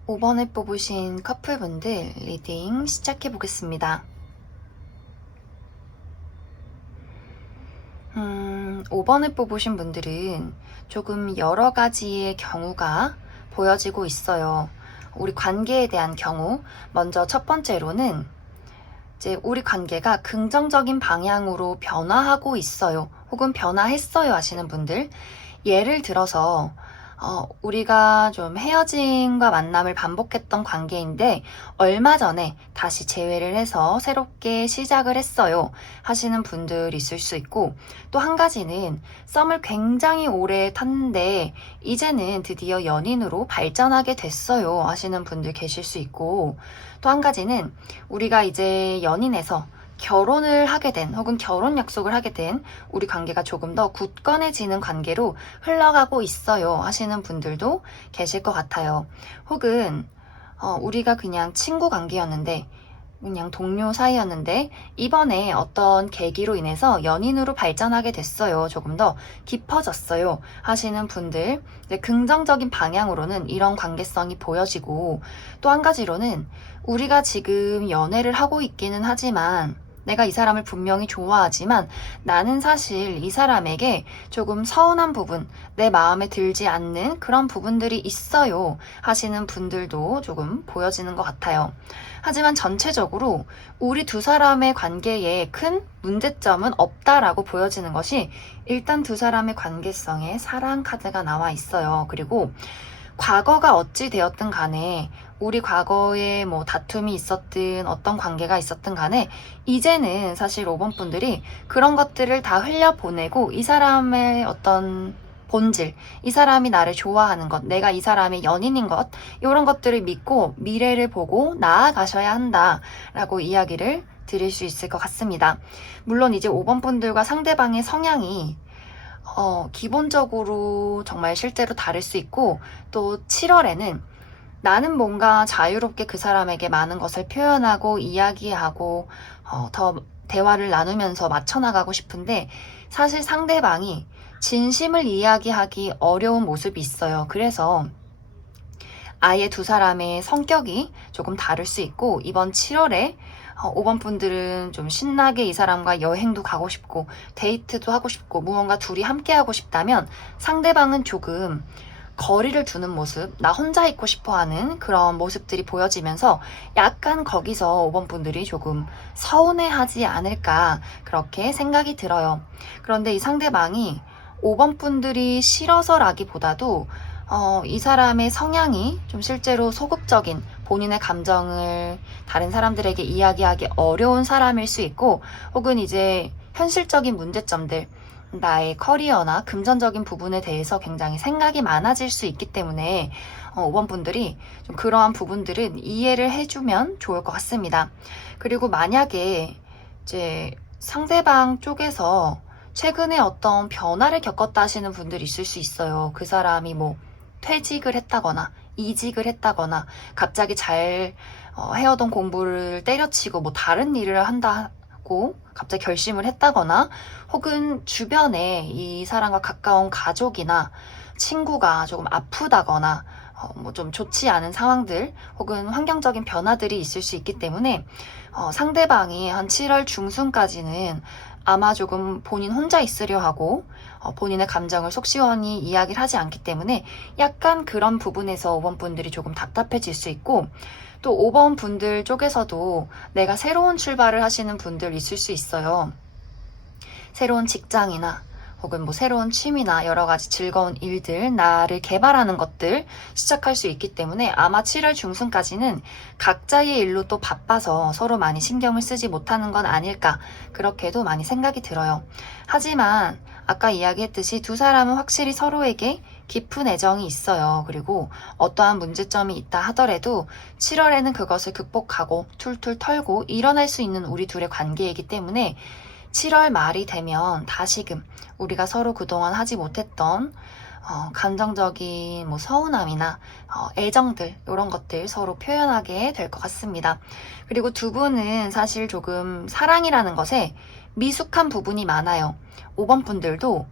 5번에 뽑으신 커플분들 리딩 시작해 보겠습니다. 5번을 뽑으신 분들은 조금 여러 가지의 경우가 보여지고 있어요. 우리 관계에 대한 경우, 먼저 첫 번째로는 이제 우리 관계가 긍정적인 방향으로 변화하고 있어요. 혹은 변화했어요 하시는 분들. 예를 들어서 우리가 좀 헤어짐과 만남을 반복했던 관계인데 얼마 전에 다시 재회를 해서 새롭게 시작을 했어요 하시는 분들이 있을 수 있고, 또 한 가지는 썸을 굉장히 오래 탔는데 이제는 드디어 연인으로 발전하게 됐어요 하시는 분들 계실 수 있고, 또 한 가지는 우리가 이제 연인에서 결혼을 하게 된, 혹은 결혼 약속을 하게 된, 우리 관계가 조금 더 굳건해지는 관계로 흘러가고 있어요 하시는 분들도 계실 것 같아요. 혹은 우리가 그냥 친구 관계였는데, 그냥 동료 사이였는데 이번에 어떤 계기로 인해서 연인으로 발전하게 됐어요, 조금 더 깊어졌어요 하시는 분들, 긍정적인 방향으로는 이런 관계성이 보여지고, 또 한 가지로는 우리가 지금 연애를 하고 있기는 하지만, 내가 이 사람을 분명히 좋아하지만 나는 사실 이 사람에게 조금 서운한 부분, 내 마음에 들지 않는 그런 부분들이 있어요 하시는 분들도 조금 보여지는 것 같아요. 하지만 전체적으로 우리 두 사람의 관계에 큰 문제점은 없다라고 보여지는 것이, 일단 두 사람의 관계성에 사랑 카드가 나와 있어요. 그리고 과거가 어찌 되었든 간에, 우리 과거에 뭐 다툼이 있었든 어떤 관계가 있었든 간에 이제는 사실 5번 분들이 그런 것들을 다 흘려보내고 이 사람의 어떤 본질, 이 사람이 나를 좋아하는 것, 내가 이 사람의 연인인 것, 이런 것들을 믿고 미래를 보고 나아가셔야 한다라고 이야기를 드릴 수 있을 것 같습니다. 물론 이제 5번 분들과 상대방의 성향이 기본적으로 정말 실제로 다를 수 있고, 또 7월에는 나는 뭔가 자유롭게 그 사람에게 많은 것을 표현하고 이야기하고 더 대화를 나누면서 맞춰나가고 싶은데, 사실 상대방이 진심을 이야기하기 어려운 모습이 있어요. 그래서 아예 두 사람의 성격이 조금 다를 수 있고, 이번 7월에 5번 분들은 좀 신나게 이 사람과 여행도 가고 싶고 데이트도 하고 싶고 무언가 둘이 함께 하고 싶다면, 상대방은 조금 거리를 두는 모습, 나 혼자 있고 싶어 하는 그런 모습들이 보여지면서 약간 거기서 5번 분들이 조금 서운해하지 않을까, 그렇게 생각이 들어요. 그런데 이 상대방이 5번 분들이 싫어서라기보다도 이 사람의 성향이 좀 실제로 소극적인, 본인의 감정을 다른 사람들에게 이야기하기 어려운 사람일 수 있고, 혹은 이제 현실적인 문제점들, 나의 커리어나 금전적인 부분에 대해서 굉장히 생각이 많아질 수 있기 때문에 5번 분들이 좀 그러한 부분들은 이해를 해주면 좋을 것 같습니다. 그리고 만약에 이제 상대방 쪽에서 최근에 어떤 변화를 겪었다 하시는 분들이 있을 수 있어요. 그 사람이 뭐 퇴직을 했다거나 이직을 했다거나 갑자기 잘 해오던 공부를 때려치고 뭐 다른 일을 한다고 잡고 갑자기 결심을 했다거나 혹은 주변에 이 사람과 가까운 가족이나 친구가 조금 아프다거나 뭐 좀 좋지 않은 상황들 혹은 환경적인 변화들이 있을 수 있기 때문에 상대방이 한 7월 중순까지는 아마 조금 본인 혼자 있으려 하고 본인의 감정을 속 시원히 이야기를 하지 않기 때문에 약간 그런 부분에서 5번 분들이 조금 답답해질 수 있고, 또 5번 분들 쪽에서도 내가 새로운 출발을 하시는 분들 있을 수 있어요. 새로운 직장이나 혹은 뭐 새로운 취미나 여러 가지 즐거운 일들, 나를 개발하는 것들 시작할 수 있기 때문에 아마 7월 중순까지는 각자의 일로 또 바빠서 서로 많이 신경을 쓰지 못하는 건 아닐까, 그렇게도 많이 생각이 들어요. 하지만 아까 이야기했듯이 두 사람은 확실히 서로에게 깊은 애정이 있어요. 그리고 어떠한 문제점이 있다 하더라도 7월에는 그것을 극복하고 툴툴 털고 일어날 수 있는 우리 둘의 관계이기 때문에 7월 말이 되면 다시금 우리가 서로 그동안 하지 못했던 감정적인 뭐 서운함이나 애정들, 이런 것들 서로 표현하게 될 것 같습니다. 그리고 두 분은 사실 조금 사랑이라는 것에 미숙한 부분이 많아요. 5번 분들도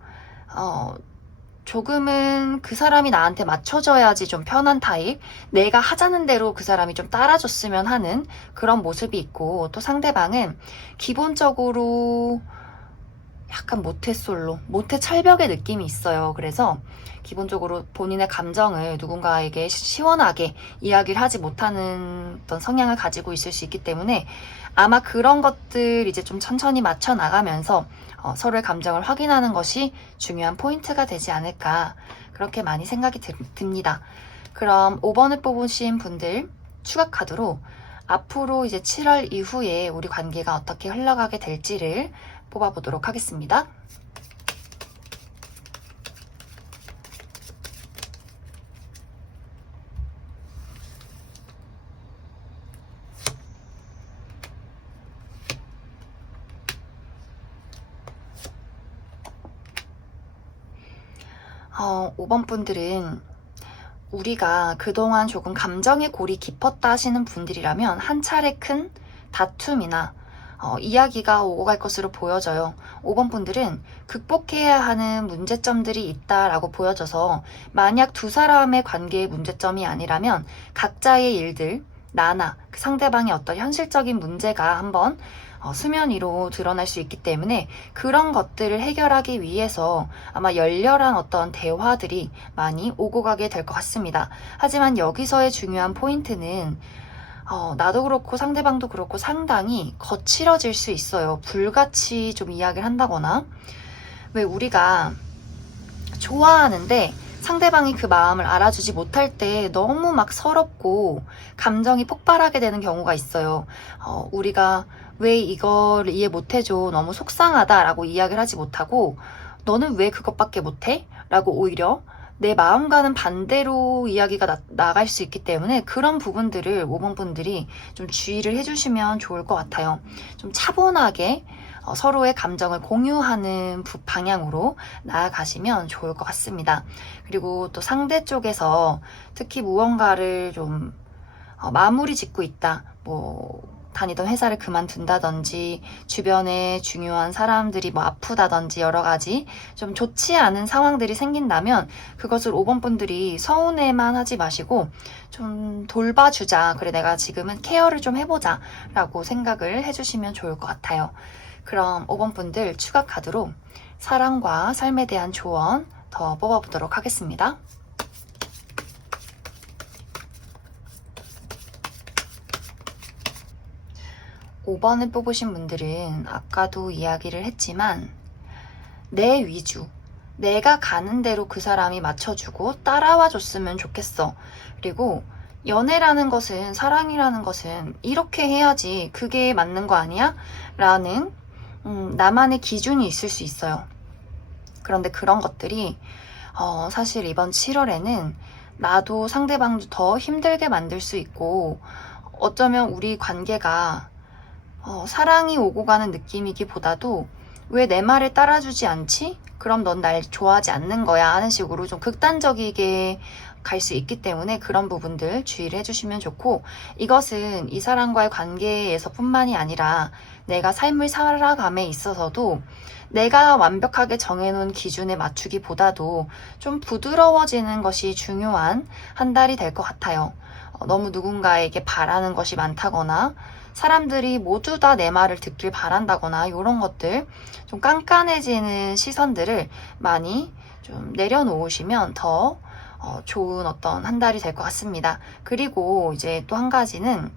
조금은 그 사람이 나한테 맞춰줘야지 좀 편한 타입, 내가 하자는 대로 그 사람이 좀 따라줬으면 하는 그런 모습이 있고, 또 상대방은 기본적으로 약간 모태솔로, 모태철벽의 느낌이 있어요. 그래서 기본적으로 본인의 감정을 누군가에게 시원하게 이야기를 하지 못하는 어떤 성향을 가지고 있을 수 있기 때문에 아마 그런 것들 이제 좀 천천히 맞춰 나가면서 서로의 감정을 확인하는 것이 중요한 포인트가 되지 않을까, 그렇게 많이 생각이 듭니다. 그럼 5번을 뽑으신 분들 추가 카드로 앞으로 이제 7월 이후에 우리 관계가 어떻게 흘러가게 될지를 뽑아보도록 하겠습니다. 어, 5번 분들은 우리가 그동안 조금 감정의 골이 깊었다 하시는 분들이라면 한 차례 큰 다툼이나 이야기가 오고 갈 것으로 보여져요. 5번 분들은 극복해야 하는 문제점들이 있다라고 보여져서 만약 두 사람의 관계의 문제점이 아니라면 각자의 일들, 나나 그 상대방의 어떤 현실적인 문제가 한번 수면 위로 드러날 수 있기 때문에 그런 것들을 해결하기 위해서 아마 열렬한 어떤 대화들이 많이 오고 가게 될 것 같습니다. 하지만 여기서의 중요한 포인트는 나도 그렇고 상대방도 그렇고 상당히 거칠어질 수 있어요. 불같이 좀 이야기를 한다거나, 왜 우리가 좋아하는데 상대방이 그 마음을 알아주지 못할 때 너무 막 서럽고 감정이 폭발하게 되는 경우가 있어요. 우리가 왜 이걸 이해 못해줘, 너무 속상하다라고 이야기를 하지 못하고 너는 왜 그것밖에 못해? 라고 오히려 내 마음과는 반대로 이야기가 나갈 수 있기 때문에 그런 부분들을 5번 분들이 좀 주의를 해주시면 좋을 것 같아요. 좀 차분하게 서로의 감정을 공유하는 방향으로 나아가시면 좋을 것 같습니다. 그리고 또 상대 쪽에서 특히 무언가를 좀 마무리 짓고 있다, 뭐 다니던 회사를 그만둔다든지 주변에 중요한 사람들이 뭐 아프다든지 여러 가지 좀 좋지 않은 상황들이 생긴다면 그것을 5번 분들이 서운해만 하지 마시고 좀 돌봐주자, 그래 내가 지금은 케어를 좀 해보자 라고 생각을 해주시면 좋을 것 같아요. 그럼 5번 분들 추가 카드로 사랑과 삶에 대한 조언 더 뽑아보도록 하겠습니다. 5번을 뽑으신 분들은 아까도 이야기를 했지만 내 위주, 내가 가는 대로 그 사람이 맞춰주고 따라와 줬으면 좋겠어. 그리고 연애라는 것은, 사랑이라는 것은 이렇게 해야지 그게 맞는 거 아니야? 라는 나만의 기준이 있을 수 있어요. 그런데 그런 것들이 사실 이번 7월에는 나도 상대방도 더 힘들게 만들 수 있고, 어쩌면 우리 관계가 사랑이 오고 가는 느낌이기보다도 왜 내 말을 따라주지 않지? 그럼 넌 날 좋아하지 않는 거야 하는 식으로 좀 극단적이게 갈 수 있기 때문에 그런 부분들 주의를 해주시면 좋고, 이것은 이 사람과의 관계에서 뿐만이 아니라 내가 삶을 살아감에 있어서도 내가 완벽하게 정해놓은 기준에 맞추기보다도 좀 부드러워지는 것이 중요한 한 달이 될 것 같아요. 너무 누군가에게 바라는 것이 많다거나 사람들이 모두 다 내 말을 듣길 바란다거나 이런 것들, 좀 깐깐해지는 시선들을 많이 좀 내려놓으시면 더 좋은 어떤 한 달이 될 것 같습니다. 그리고 이제 또 한 가지는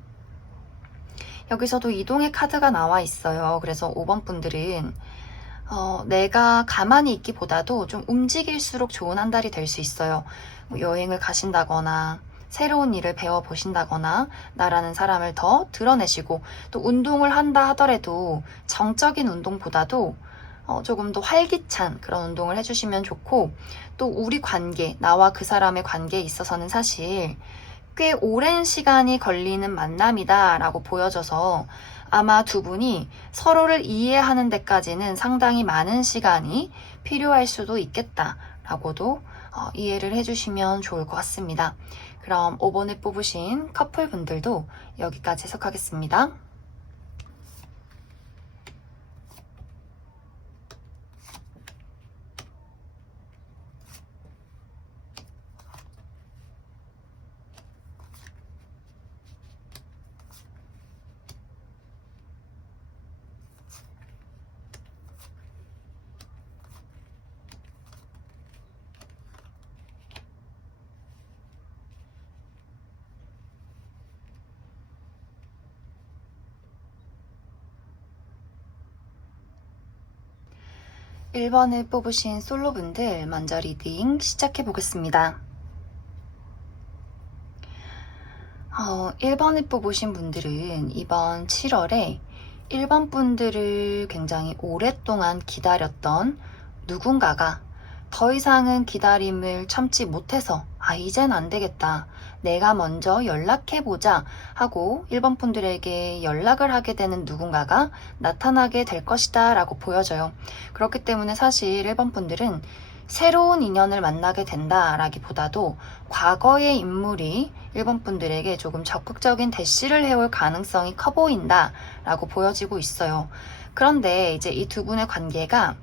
여기서도 이동의 카드가 나와 있어요. 그래서 5번 분들은 내가 가만히 있기보다도 좀 움직일수록 좋은 한 달이 될 수 있어요. 뭐 여행을 가신다거나 새로운 일을 배워보신다거나 나라는 사람을 더 드러내시고, 또 운동을 한다 하더라도 정적인 운동보다도 조금 더 활기찬 그런 운동을 해주시면 좋고, 또 우리 관계, 나와 그 사람의 관계에 있어서는 사실 꽤 오랜 시간이 걸리는 만남이다 라고 보여져서 아마 두 분이 서로를 이해하는 데까지는 상당히 많은 시간이 필요할 수도 있겠다 라고도 이해를 해주시면 좋을 것 같습니다. 그럼 5번을 뽑으신 커플분들도 여기까지 해석하겠습니다. 1번을 뽑으신 솔로분들 먼저 리딩 시작해 보겠습니다. 1번을 뽑으신 분들은 이번 7월에 1번 분들을 굉장히 오랫동안 기다렸던 누군가가 더 이상은 기다림을 참지 못해서 이젠 안 되겠다, 내가 먼저 연락해보자 하고 1번 분들에게 연락을 하게 되는 누군가가 나타나게 될 것이다 라고 보여져요. 그렇기 때문에 사실 1번 분들은 새로운 인연을 만나게 된다라기보다도 과거의 인물이 1번 분들에게 조금 적극적인 대시를 해올 가능성이 커 보인다 라고 보여지고 있어요. 그런데 이제 이 두 분의 관계가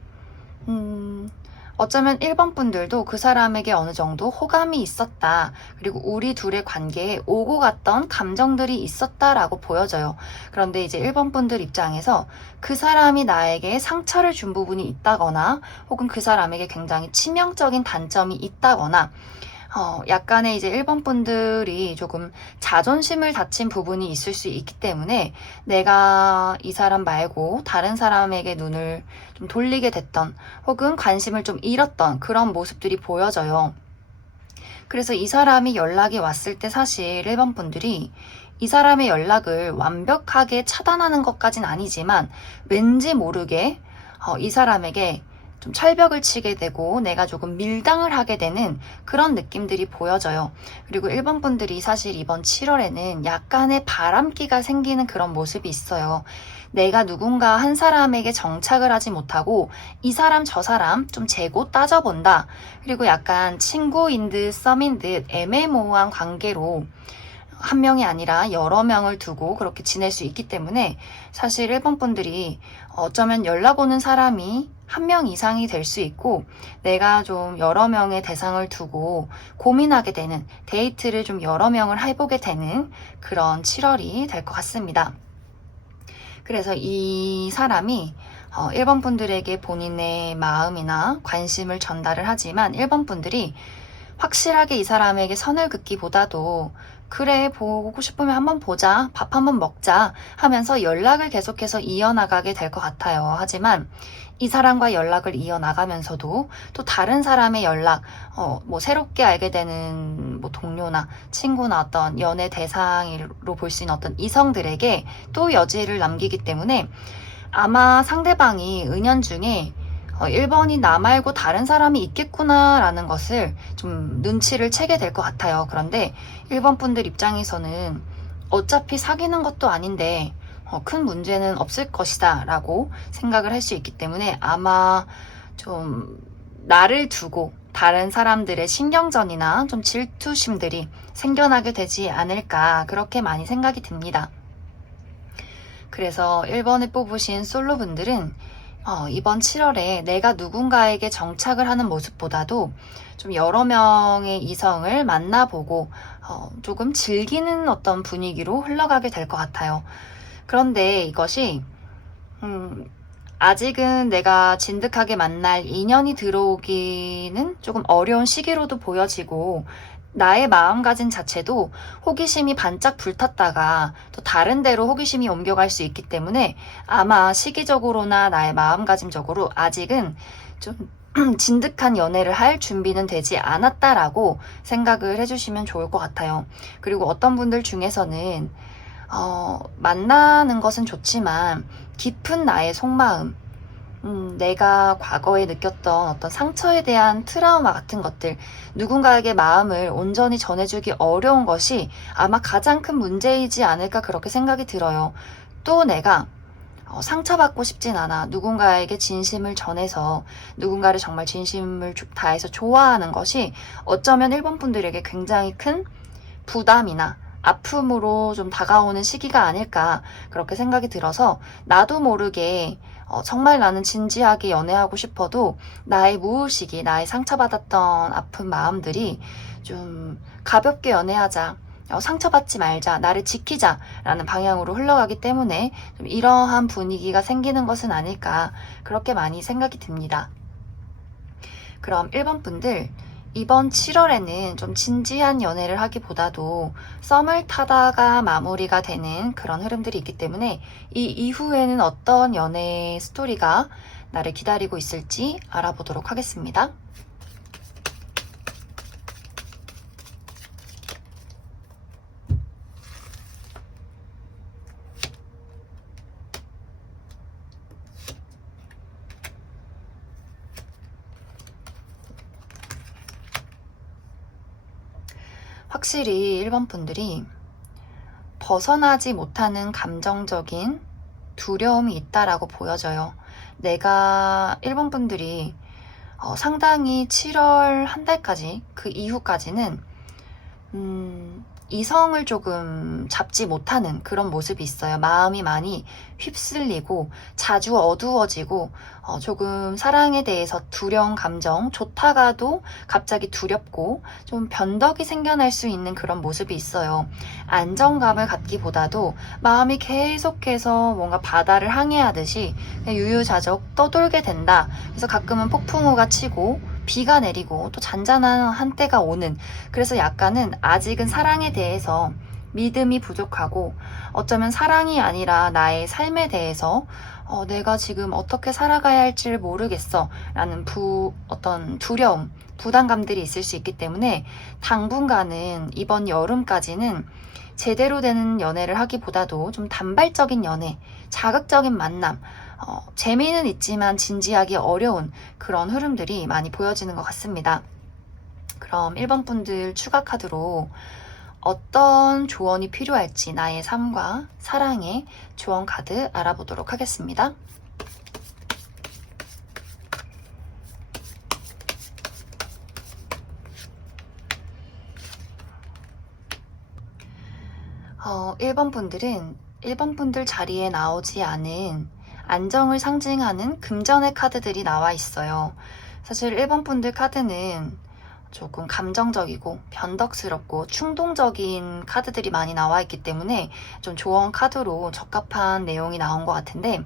어쩌면 1번 분들도 그 사람에게 어느 정도 호감이 있었다, 그리고 우리 둘의 관계에 오고 갔던 감정들이 있었다라고 보여져요. 그런데 이제 1번 분들 입장에서 그 사람이 나에게 상처를 준 부분이 있다거나 혹은 그 사람에게 굉장히 치명적인 단점이 있다거나 약간의 이제 1번 분들이 조금 자존심을 다친 부분이 있을 수 있기 때문에 내가 이 사람 말고 다른 사람에게 눈을 좀 돌리게 됐던 혹은 관심을 좀 잃었던 그런 모습들이 보여져요. 그래서 이 사람이 연락이 왔을 때 사실 1번 분들이 이 사람의 연락을 완벽하게 차단하는 것까진 아니지만 왠지 모르게 이 사람에게 좀 철벽을 치게 되고 내가 조금 밀당을 하게 되는 그런 느낌들이 보여져요. 그리고 1번 분들이 사실 이번 7월에는 약간의 바람기가 생기는 그런 모습이 있어요. 내가 누군가 한 사람에게 정착을 하지 못하고 이 사람 저 사람 좀 재고 따져본다. 그리고 약간 친구인 듯 썸인 듯 애매모호한 관계로 한 명이 아니라 여러 명을 두고 그렇게 지낼 수 있기 때문에 사실 1번 분들이 어쩌면 연락 오는 사람이 한 명 이상이 될 수 있고 내가 좀 여러 명의 대상을 두고 고민하게 되는, 데이트를 좀 여러 명을 해보게 되는 그런 7월이 될 것 같습니다. 그래서 이 사람이 1번 분들에게 본인의 마음이나 관심을 전달을 하지만 1번 분들이 확실하게 이 사람에게 선을 긋기보다도 그래, 보고 싶으면 한번 보자, 밥 한번 먹자 하면서 연락을 계속해서 이어나가게 될 것 같아요. 하지만 이 사람과 연락을 이어나가면서도 또 다른 사람의 연락, 뭐 새롭게 알게 되는 뭐 동료나 친구나 어떤 연애 대상으로 볼 수 있는 어떤 이성들에게 또 여지를 남기기 때문에 아마 상대방이 은연중에 1번이 나 말고 다른 사람이 있겠구나 라는 것을 좀 눈치를 채게 될 것 같아요. 그런데 1번 분들 입장에서는 어차피 사귀는 것도 아닌데 큰 문제는 없을 것이다 라고 생각을 할 수 있기 때문에 아마 좀 나를 두고 다른 사람들의 신경전이나 좀 질투심들이 생겨나게 되지 않을까 그렇게 많이 생각이 듭니다. 그래서 1번을 뽑으신 솔로분들은 이번 7월에 내가 누군가에게 정착을 하는 모습보다도 좀 여러 명의 이성을 만나보고 조금 즐기는 어떤 분위기로 흘러가게 될 것 같아요. 그런데 이것이 아직은 내가 진득하게 만날 인연이 들어오기는 조금 어려운 시기로도 보여지고 나의 마음가짐 자체도 호기심이 반짝 불탔다가 또 다른 데로 호기심이 옮겨갈 수 있기 때문에 아마 시기적으로나 나의 마음가짐적으로 아직은 좀 진득한 연애를 할 준비는 되지 않았다라고 생각을 해주시면 좋을 것 같아요. 그리고 어떤 분들 중에서는 만나는 것은 좋지만 깊은 나의 속마음, 내가 과거에 느꼈던 어떤 상처에 대한 트라우마 같은 것들, 누군가에게 마음을 온전히 전해주기 어려운 것이 아마 가장 큰 문제이지 않을까 그렇게 생각이 들어요. 또 내가 상처받고 싶진 않아. 누군가에게 진심을 전해서 누군가를 정말 진심을 다해서 좋아하는 것이 어쩌면 1번 분들에게 굉장히 큰 부담이나 아픔으로 좀 다가오는 시기가 아닐까 그렇게 생각이 들어서 나도 모르게 정말 나는 진지하게 연애하고 싶어도 나의 무의식이 나의 상처받았던 아픈 마음들이 좀 가볍게 연애하자, 상처받지 말자, 나를 지키자 라는 방향으로 흘러가기 때문에 좀 이러한 분위기가 생기는 것은 아닐까 그렇게 많이 생각이 듭니다. 그럼 1번 분들, 이번 7월에는 좀 진지한 연애를 하기보다도 썸을 타다가 마무리가 되는 그런 흐름들이 있기 때문에 이 이후에는 어떤 연애 스토리가 나를 기다리고 있을지 알아보도록 하겠습니다. 확실히 1번 분들이 벗어나지 못하는 감정적인 두려움이 있다라고 보여져요. 내가 1번 분들이 상당히 7월 한 달까지 그 이후까지는 이성을 조금 잡지 못하는 그런 모습이 있어요. 마음이 많이 휩쓸리고 자주 어두워지고 조금 사랑에 대해서 두려운 감정, 좋다가도 갑자기 두렵고 좀 변덕이 생겨날 수 있는 그런 모습이 있어요. 안정감을 갖기보다도 마음이 계속해서 뭔가 바다를 항해하듯이 유유자적 떠돌게 된다. 그래서 가끔은 폭풍우가 치고 비가 내리고 또 잔잔한 한때가 오는, 그래서 약간은 아직은 사랑에 대해서 믿음이 부족하고 어쩌면 사랑이 아니라 나의 삶에 대해서 내가 지금 어떻게 살아가야 할지를 모르겠어 라는 어떤 두려움, 부담감들이 있을 수 있기 때문에 당분간은 이번 여름까지는 제대로 된 연애를 하기보다도 좀 단발적인 연애, 자극적인 만남, 재미는 있지만 진지하기 어려운 그런 흐름들이 많이 보여지는 것 같습니다. 그럼 1번 분들 추가 카드로 어떤 조언이 필요할지 나의 삶과 사랑의 조언 카드 알아보도록 하겠습니다. 어, 1번 분들은 1번 분들 자리에 나오지 않은 안정을 상징하는 금전의 카드들이 나와 있어요. 사실 1번 분들 카드는 조금 감정적이고 변덕스럽고 충동적인 카드들이 많이 나와 있기 때문에 좀 조언 카드로 적합한 내용이 나온 것 같은데,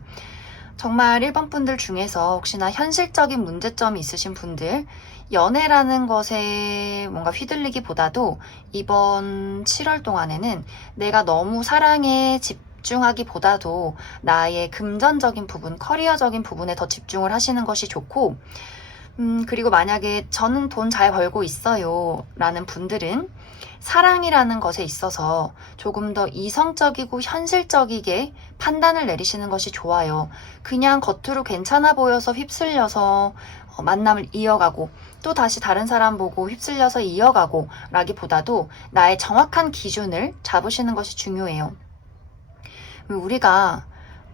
정말 1번 분들 중에서 혹시나 현실적인 문제점이 있으신 분들, 연애라는 것에 뭔가 휘둘리기보다도 이번 7월 동안에는 내가 너무 사랑에 집중하기보다도 나의 금전적인 부분, 커리어적인 부분에 더 집중을 하시는 것이 좋고, 그리고 만약에 저는 돈 잘 벌고 있어요 라는 분들은 사랑이라는 것에 있어서 조금 더 이성적이고 현실적이게 판단을 내리시는 것이 좋아요. 그냥 겉으로 괜찮아 보여서 휩쓸려서 만남을 이어가고 또 다시 다른 사람 보고 휩쓸려서 이어가고 라기보다도 나의 정확한 기준을 잡으시는 것이 중요해요. 우리가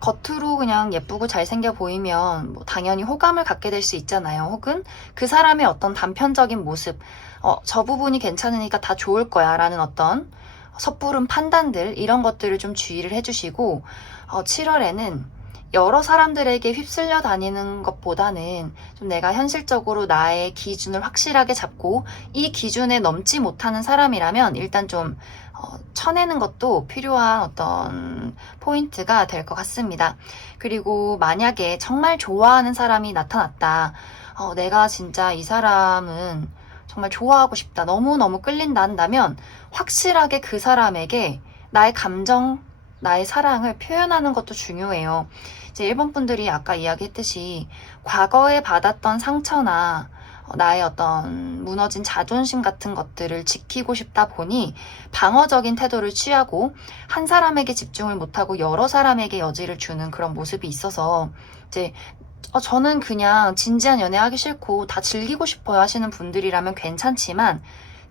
겉으로 그냥 예쁘고 잘생겨 보이면 뭐 당연히 호감을 갖게 될 수 있잖아요. 혹은 그 사람의 어떤 단편적인 모습, 저 부분이 괜찮으니까 다 좋을 거야 라는 어떤 섣부른 판단들, 이런 것들을 좀 주의를 해주시고, 7월에는 여러 사람들에게 휩쓸려 다니는 것보다는 좀 내가 현실적으로 나의 기준을 확실하게 잡고 이 기준에 넘지 못하는 사람이라면 일단 좀 쳐내는 것도 필요한 어떤 포인트가 될 것 같습니다. 그리고 만약에 정말 좋아하는 사람이 나타났다. 내가 진짜 이 사람은 정말 좋아하고 싶다. 너무너무 끌린다 한다면 확실하게 그 사람에게 나의 감정, 나의 사랑을 표현하는 것도 중요해요. 이제 일본 분들이 아까 이야기했듯이 과거에 받았던 상처나 나의 어떤 무너진 자존심 같은 것들을 지키고 싶다 보니 방어적인 태도를 취하고 한 사람에게 집중을 못하고 여러 사람에게 여지를 주는 그런 모습이 있어서 이제 저는 그냥 진지한 연애하기 싫고 다 즐기고 싶어요 하시는 분들이라면 괜찮지만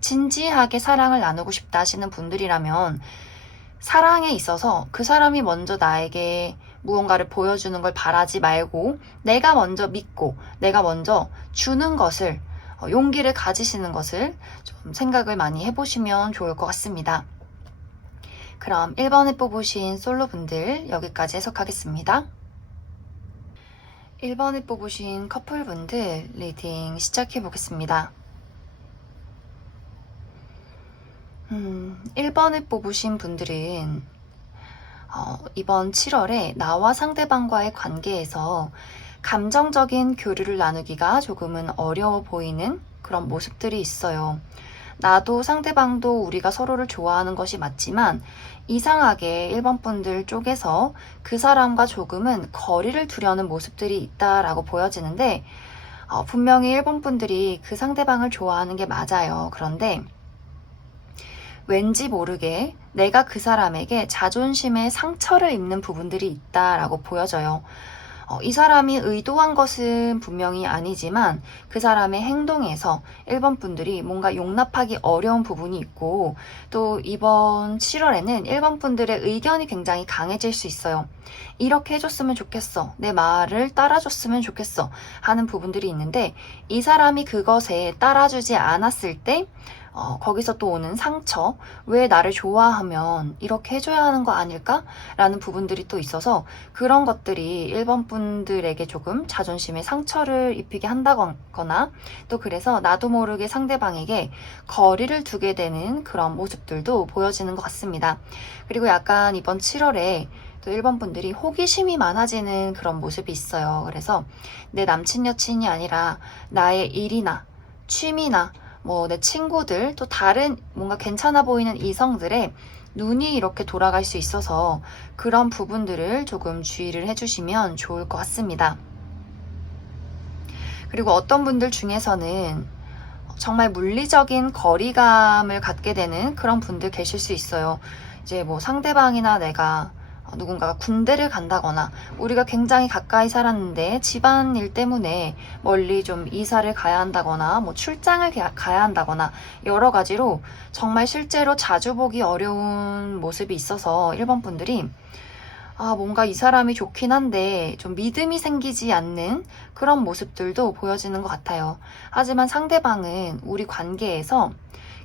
진지하게 사랑을 나누고 싶다 하시는 분들이라면 사랑에 있어서 그 사람이 먼저 나에게 무언가를 보여주는 걸 바라지 말고 내가 먼저 믿고 내가 먼저 주는 것을 용기를 가지시는 것을 좀 생각을 많이 해보시면 좋을 것 같습니다. 그럼 1번에 뽑으신 솔로분들 여기까지 해석하겠습니다. 1번에 뽑으신 커플분들 리딩 시작해보겠습니다. 1번을 뽑으신 분들은 이번 7월에 나와 상대방과의 관계에서 감정적인 교류를 나누기가 조금은 어려워 보이는 그런 모습들이 있어요. 나도 상대방도 우리가 서로를 좋아하는 것이 맞지만 이상하게 1번 분들 쪽에서 그 사람과 조금은 거리를 두려는 모습들이 있다라고 보여지는데 분명히 1번 분들이 그 상대방을 좋아하는 게 맞아요. 그런데 왠지 모르게 내가 그 사람에게 자존심에 상처를 입는 부분들이 있다라고 보여져요. 이 사람이 의도한 것은 분명히 아니지만 그 사람의 행동에서 1번 분들이 뭔가 용납하기 어려운 부분이 있고 또 이번 7월에는 1번 분들의 의견이 굉장히 강해질 수 있어요. 이렇게 해줬으면 좋겠어. 내 말을 따라줬으면 좋겠어. 하는 부분들이 있는데 이 사람이 그것에 따라주지 않았을 때 거기서 또 오는 상처, 왜 나를 좋아하면 이렇게 해줘야 하는 거 아닐까? 라는 부분들이 또 있어서 그런 것들이 1번 분들에게 조금 자존심에 상처를 입히게 한다거나 또 그래서 나도 모르게 상대방에게 거리를 두게 되는 그런 모습들도 보여지는 것 같습니다. 그리고 약간 이번 7월에 또 1번 분들이 호기심이 많아지는 그런 모습이 있어요. 그래서 내 남친 여친이 아니라 나의 일이나 취미나 뭐 내 친구들 또 다른 뭔가 괜찮아 보이는 이성들의 눈이 이렇게 돌아갈 수 있어서 그런 부분들을 조금 주의를 해주시면 좋을 것 같습니다. 그리고 어떤 분들 중에서는 정말 물리적인 거리감을 갖게 되는 그런 분들 계실 수 있어요. 이제 뭐 상대방이나 내가 누군가가 군대를 간다거나 우리가 굉장히 가까이 살았는데 집안일 때문에 멀리 좀 이사를 가야 한다거나 뭐 출장을 가야 한다거나 여러 가지로 정말 실제로 자주 보기 어려운 모습이 있어서 1번 분들이 뭔가 이 사람이 좋긴 한데 좀 믿음이 생기지 않는 그런 모습들도 보여지는 것 같아요. 하지만 상대방은 우리 관계에서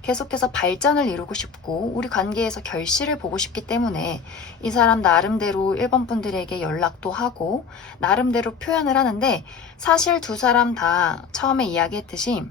계속해서 발전을 이루고 싶고 우리 관계에서 결실을 보고 싶기 때문에 이 사람 나름대로 1번 분들에게 연락도 하고 나름대로 표현을 하는데 사실 두 사람 다 처음에 이야기했듯이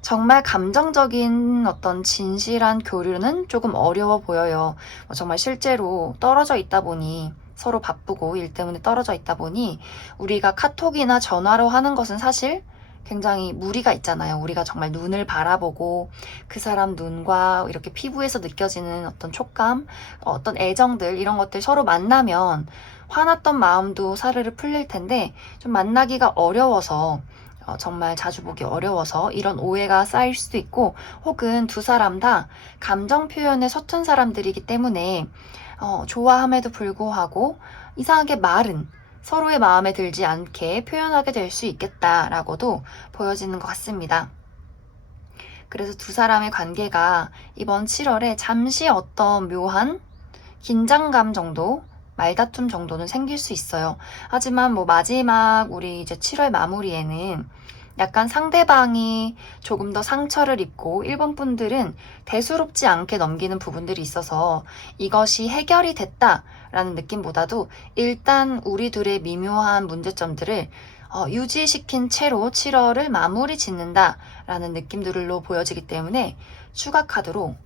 정말 감정적인 어떤 진실한 교류는 조금 어려워 보여요. 정말 실제로 떨어져 있다 보니 서로 바쁘고 일 때문에 떨어져 있다 보니 우리가 카톡이나 전화로 하는 것은 사실 굉장히 무리가 있잖아요. 우리가 정말 눈을 바라보고 그 사람 눈과 이렇게 피부에서 느껴지는 어떤 촉감, 어떤 애정들 이런 것들 서로 만나면 화났던 마음도 사르르 풀릴 텐데 좀 만나기가 어려워서 정말 자주 보기 어려워서 이런 오해가 쌓일 수도 있고 혹은 두 사람 다 감정 표현에 서툰 사람들이기 때문에 좋아함에도 불구하고 이상하게 말은 서로의 마음에 들지 않게 표현하게 될 수 있겠다라고도 보여지는 것 같습니다. 그래서 두 사람의 관계가 이번 7월에 잠시 어떤 묘한 긴장감 정도 말다툼 정도는 생길 수 있어요. 하지만 뭐 마지막 우리 이제 7월 마무리에는 약간 상대방이 조금 더 상처를 입고 1번 분들은 대수롭지 않게 넘기는 부분들이 있어서 이것이 해결이 됐다라는 느낌보다도 일단 우리 둘의 미묘한 문제점들을 유지시킨 채로 7월을 마무리 짓는다라는 느낌들로 보여지기 때문에 추가 카드로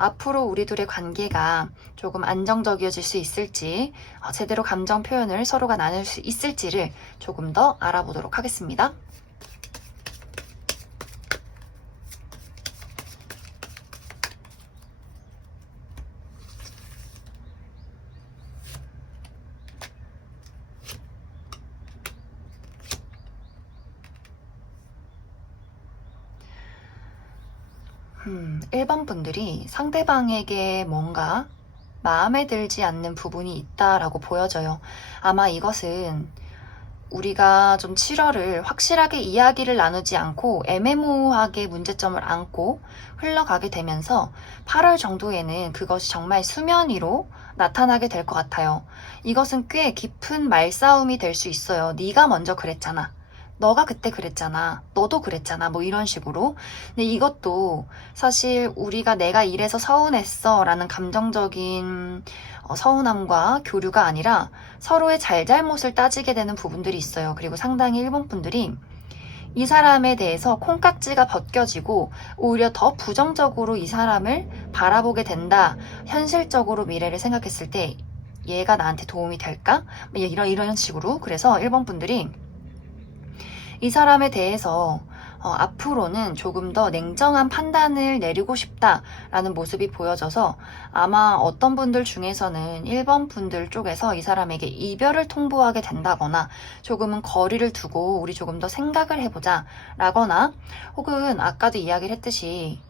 앞으로 우리 둘의 관계가 조금 안정적이어질 수 있을지, 제대로 감정 표현을 서로가 나눌 수 있을지를 조금 더 알아보도록 하겠습니다. 음, 1번 분들이 상대방에게 뭔가 마음에 들지 않는 부분이 있다라고 보여져요. 아마 이것은 우리가 좀 7월을 확실하게 이야기를 나누지 않고 애매모호하게 문제점을 안고 흘러가게 되면서 8월 정도에는 그것이 정말 수면 위로 나타나게 될 것 같아요. 이것은 꽤 깊은 말싸움이 될 수 있어요. 네가 먼저 그랬잖아. 너가 그때 그랬잖아. 너도 그랬잖아. 뭐 이런 식으로. 근데 이것도 사실 우리가 내가 이래서 서운했어 라는 감정적인 서운함과 교류가 아니라 서로의 잘잘못을 따지게 되는 부분들이 있어요. 그리고 상당히 일본 분들이 이 사람에 대해서 콩깍지가 벗겨지고 오히려 더 부정적으로 이 사람을 바라보게 된다. 현실적으로 미래를 생각했을 때 얘가 나한테 도움이 될까? 뭐 이런 식으로. 그래서 일본 분들이 이 사람에 대해서 앞으로는 조금 더 냉정한 판단을 내리고 싶다라는 모습이 보여져서 아마 어떤 분들 중에서는 1번 분들 쪽에서 이 사람에게 이별을 통보하게 된다거나 조금은 거리를 두고 우리 조금 더 생각을 해보자 라거나 혹은 아까도 이야기를 했듯이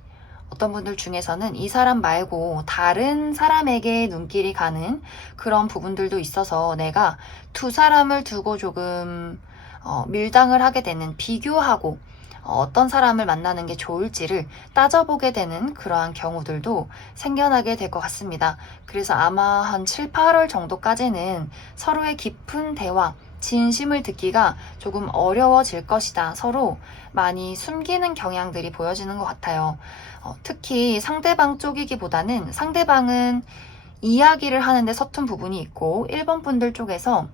어떤 분들 중에서는 이 사람 말고 다른 사람에게 눈길이 가는 그런 부분들도 있어서 내가 두 사람을 두고 조금 밀당을 하게 되는 비교하고 어떤 사람을 만나는 게 좋을지를 따져보게 되는 그러한 경우들도 생겨나게 될 것 같습니다. 그래서 아마 한 7, 8월 정도까지는 서로의 깊은 대화, 진심을 듣기가 조금 어려워질 것이다. 서로 많이 숨기는 경향들이 보여지는 것 같아요. 특히 상대방 쪽이기보다는 상대방은 이야기를 하는데 서툰 부분이 있고 1번 분들 쪽에서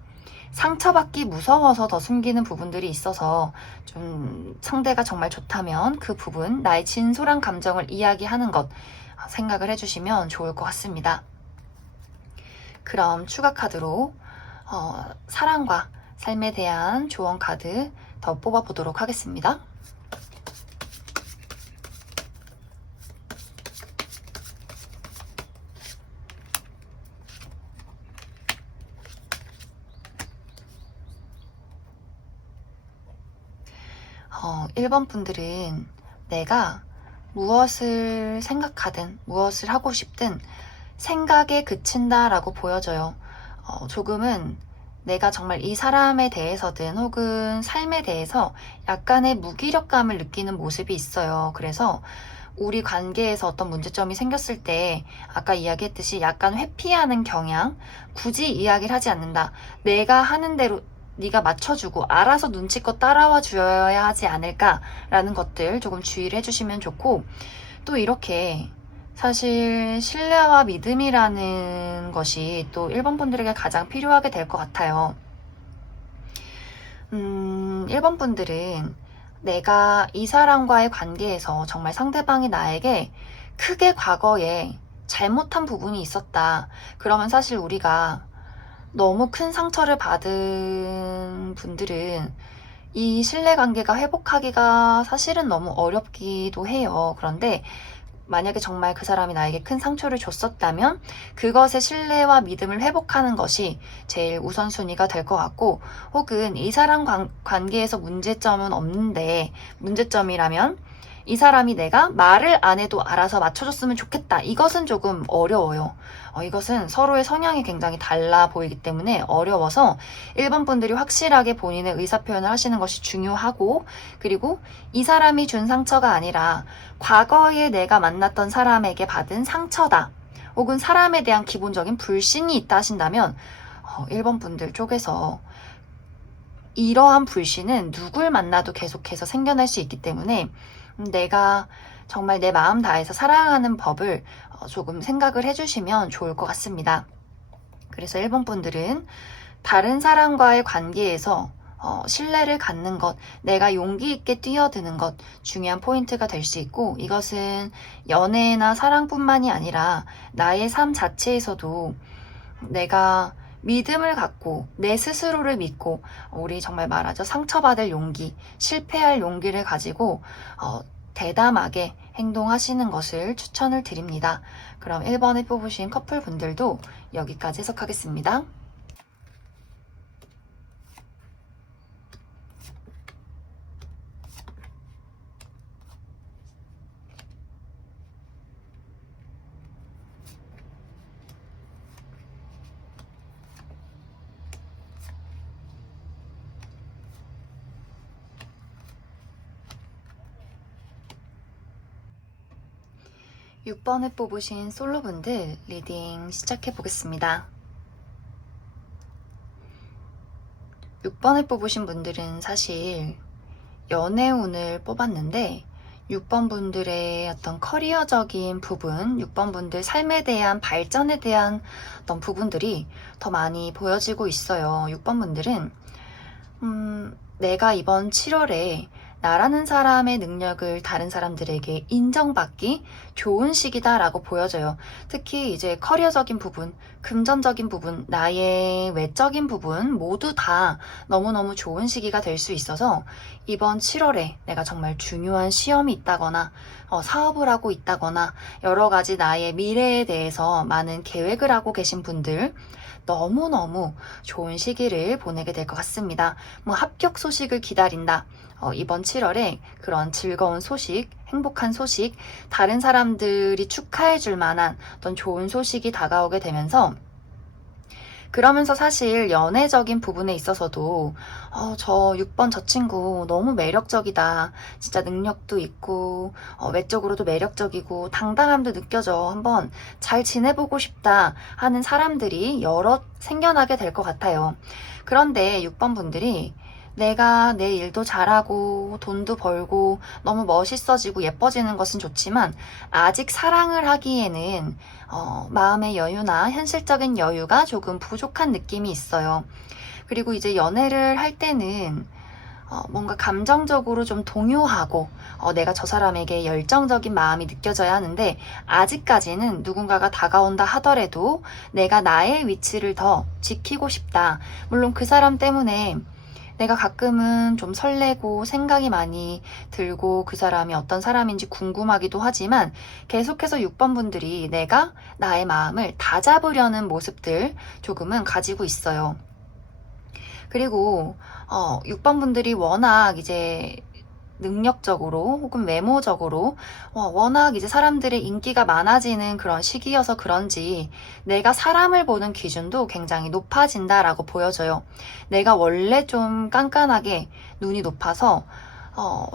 상처받기 무서워서 더 숨기는 부분들이 있어서 좀 상대가 정말 좋다면 그 부분, 나의 진솔한 감정을 이야기하는 것 생각을 해주시면 좋을 것 같습니다. 그럼 추가 카드로 사랑과 삶에 대한 조언 카드 더 뽑아보도록 하겠습니다. 어, 1번 분들은 내가 무엇을 생각하든 무엇을 하고 싶든 생각에 그친다라고 보여져요. 조금은 내가 정말 이 사람에 대해서든 혹은 삶에 대해서 약간의 무기력감을 느끼는 모습이 있어요. 그래서 우리 관계에서 어떤 문제점이 생겼을 때 아까 이야기했듯이 약간 회피하는 경향, 굳이 이야기를 하지 않는다. 내가 하는 대로 네가 맞춰주고 알아서 눈치껏 따라와 줘야 하지 않을까라는 것들 조금 주의를 해주시면 좋고, 또 이렇게 사실 신뢰와 믿음이라는 것이 또 1번 분들에게 가장 필요하게 될 것 같아요. 1번 분들은 내가 이 사람과의 관계에서 정말 상대방이 나에게 크게 과거에 잘못한 부분이 있었다. 그러면 사실 우리가 너무 큰 상처를 받은 분들은 이 신뢰관계가 회복하기가 사실은 너무 어렵기도 해요. 그런데 만약에 정말 그 사람이 나에게 큰 상처를 줬었다면 그것의 신뢰와 믿음을 회복하는 것이 제일 우선순위가 될 것 같고, 혹은 이 사람 관계에서 문제점은 없는데 문제점이라면 이 사람이 내가 말을 안 해도 알아서 맞춰줬으면 좋겠다. 이것은 조금 어려워요. 이것은 서로의 성향이 굉장히 달라 보이기 때문에 어려워서 1번 분들이 확실하게 본인의 의사표현을 하시는 것이 중요하고, 그리고 이 사람이 준 상처가 아니라 과거에 내가 만났던 사람에게 받은 상처다. 혹은 사람에 대한 기본적인 불신이 있다 하신다면 1번 분들 쪽에서 이러한 불신은 누굴 만나도 계속해서 생겨날 수 있기 때문에 내가 정말 내 마음 다해서 사랑하는 법을 조금 생각을 해주시면 좋을 것 같습니다. 그래서 1번 분들은 다른 사람과의 관계에서 신뢰를 갖는 것, 내가 용기 있게 뛰어드는 것 중요한 포인트가 될 수 있고, 이것은 연애나 사랑뿐만이 아니라 나의 삶 자체에서도 내가 믿음을 갖고 내 스스로를 믿고, 우리 정말 말하죠, 상처받을 용기, 실패할 용기를 가지고 대담하게 행동하시는 것을 추천을 드립니다. 그럼 1번에 뽑으신 커플분들도 여기까지 해석하겠습니다. 6번에 뽑으신 솔로분들 리딩 시작해 보겠습니다. 6번에 뽑으신 분들은 사실 연애운을 뽑았는데 6번 분들의 어떤 커리어적인 부분, 6번 분들 삶에 대한 발전에 대한 어떤 부분들이 더 많이 보여지고 있어요. 6번 분들은 내가 이번 7월에 나라는 사람의 능력을 다른 사람들에게 인정받기 좋은 시기다라고 보여져요. 특히 이제 커리어적인 부분, 금전적인 부분, 나의 외적인 부분 모두 다 너무너무 좋은 시기가 될 수 있어서 이번 7월에 내가 정말 중요한 시험이 있다거나 사업을 하고 있다거나 여러 가지 나의 미래에 대해서 많은 계획을 하고 계신 분들 너무너무 좋은 시기를 보내게 될 것 같습니다. 뭐 합격 소식을 기다린다. 이번 7월에 그런 즐거운 소식, 행복한 소식, 다른 사람들이 축하해 줄 만한 어떤 좋은 소식이 다가오게 되면서 그러면서 사실 연애적인 부분에 있어서도 저 6번 저 친구 너무 매력적이다. 진짜 능력도 있고 외적으로도 매력적이고 당당함도 느껴져. 한번 잘 지내보고 싶다 하는 사람들이 여럿 생겨나게 될 것 같아요. 그런데 6번 분들이 내가 내 일도 잘하고 돈도 벌고 너무 멋있어지고 예뻐지는 것은 좋지만 아직 사랑을 하기에는 마음의 여유나 현실적인 여유가 조금 부족한 느낌이 있어요. 그리고 이제 연애를 할 때는 뭔가 감정적으로 좀 동요하고 내가 저 사람에게 열정적인 마음이 느껴져야 하는데 아직까지는 누군가가 다가온다 하더라도 내가 나의 위치를 더 지키고 싶다. 물론 그 사람 때문에 내가 가끔은 좀 설레고 생각이 많이 들고 그 사람이 어떤 사람인지 궁금하기도 하지만 계속해서 6번 분들이 내가 나의 마음을 다잡으려는 모습들 조금은 가지고 있어요. 그리고 6번 분들이 워낙 이제 능력적으로 혹은 외모적으로 워낙 이제 사람들의 인기가 많아지는 그런 시기여서 그런지 내가 사람을 보는 기준도 굉장히 높아진다라고 보여져요. 내가 원래 좀 깐깐하게 눈이 높아서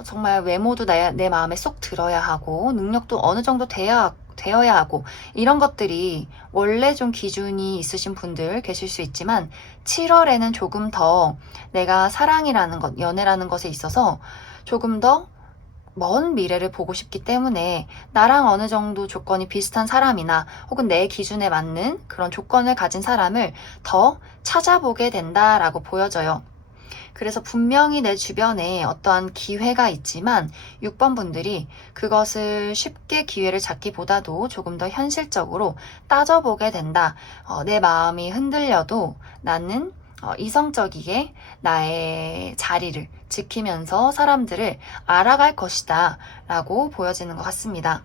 정말 외모도 내 마음에 쏙 들어야 하고 능력도 어느 정도 되어야 하고 이런 것들이 원래 좀 기준이 있으신 분들 계실 수 있지만 7월에는 조금 더 내가 사랑이라는 것, 연애라는 것에 있어서 조금 더 먼 미래를 보고 싶기 때문에 나랑 어느 정도 조건이 비슷한 사람이나 혹은 내 기준에 맞는 그런 조건을 가진 사람을 더 찾아보게 된다라고 보여져요. 그래서 분명히 내 주변에 어떠한 기회가 있지만 6번 분들이 그것을 쉽게 기회를 잡기보다도 조금 더 현실적으로 따져보게 된다. 내 마음이 흔들려도 나는 이성적이게 나의 자리를 지키면서 사람들을 알아갈 것이다 라고 보여지는 것 같습니다.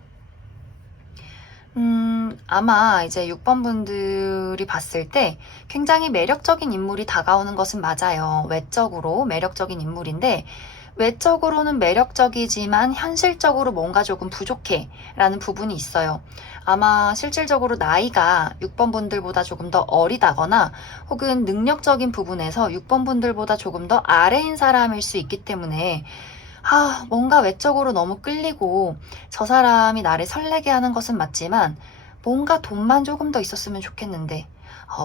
아마 이제 6번 분들이 봤을 때 굉장히 매력적인 인물이 다가오는 것은 맞아요. 외적으로 매력적인 인물인데 외적으로는 매력적이지만 현실적으로 뭔가 조금 부족해 라는 부분이 있어요. 아마 실질적으로 나이가 6번 분들보다 조금 더 어리다거나 혹은 능력적인 부분에서 6번 분들보다 조금 더 아래인 사람일 수 있기 때문에 뭔가 외적으로 너무 끌리고 저 사람이 나를 설레게 하는 것은 맞지만 뭔가 돈만 조금 더 있었으면 좋겠는데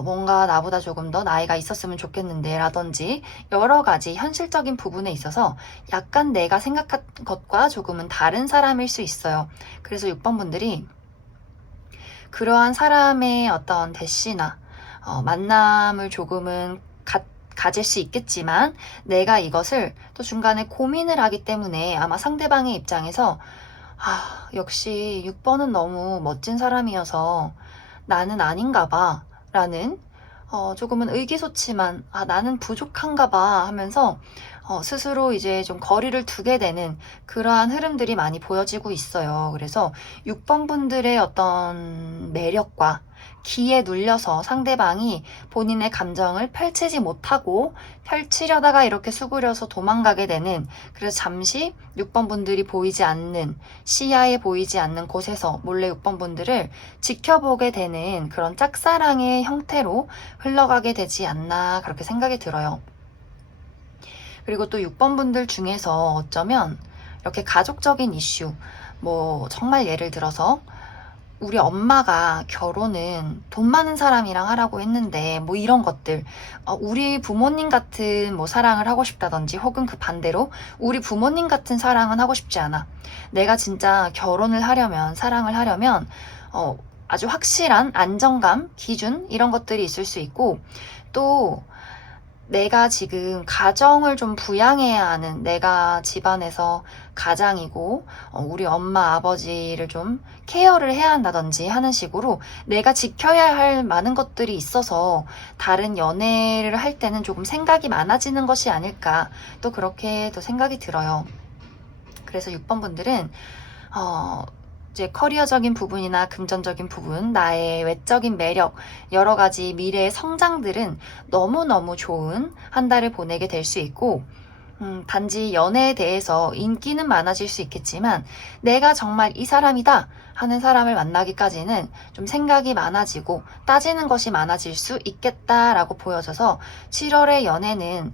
뭔가 나보다 조금 더 나이가 있었으면 좋겠는데 라든지 여러 가지 현실적인 부분에 있어서 약간 내가 생각한 것과 조금은 다른 사람일 수 있어요. 그래서 6번 분들이 그러한 사람의 어떤 대시나 만남을 조금은 가질 수 있겠지만 내가 이것을 또 중간에 고민을 하기 때문에 아마 상대방의 입장에서 역시 6번은 너무 멋진 사람이어서 나는 아닌가 봐 라는 조금은 의기소침한 나는 부족한가 봐 하면서 스스로 이제 좀 거리를 두게 되는 그러한 흐름들이 많이 보여지고 있어요. 그래서 6번 분들의 어떤 매력과 기에 눌려서 상대방이 본인의 감정을 펼치지 못하고 펼치려다가 이렇게 수그려서 도망가게 되는, 그래서 잠시 6번 분들이 보이지 않는, 시야에 보이지 않는 곳에서 몰래 6번 분들을 지켜보게 되는 그런 짝사랑의 형태로 흘러가게 되지 않나 그렇게 생각이 들어요. 그리고 또 6번 분들 중에서 어쩌면 이렇게 가족적인 이슈, 정말 예를 들어서 우리 엄마가 결혼은 돈 많은 사람이랑 하라고 했는데 이런 것들, 우리 부모님 같은 사랑을 하고 싶다든지, 혹은 그 반대로 우리 부모님 같은 사랑은 하고 싶지 않아. 내가 진짜 결혼을 하려면, 사랑을 하려면 아주 확실한 안정감, 기준 이런 것들이 있을 수 있고, 또 내가 지금 가정을 좀 부양해야 하는, 내가 집안에서 가장이고 우리 엄마 아버지를 좀 케어를 해야 한다든지 하는 식으로 내가 지켜야 할 많은 것들이 있어서 다른 연애를 할 때는 조금 생각이 많아지는 것이 아닐까, 또 그렇게 또 생각이 들어요. 그래서 6번 분들은 이제 커리어적인 부분이나 금전적인 부분, 나의 외적인 매력, 여러 가지 미래의 성장들은 너무너무 좋은 한 달을 보내게 될 수 있고, 단지 연애에 대해서 인기는 많아질 수 있겠지만 내가 정말 이 사람이다 하는 사람을 만나기까지는 좀 생각이 많아지고 따지는 것이 많아질 수 있겠다라고 보여져서 7월의 연애는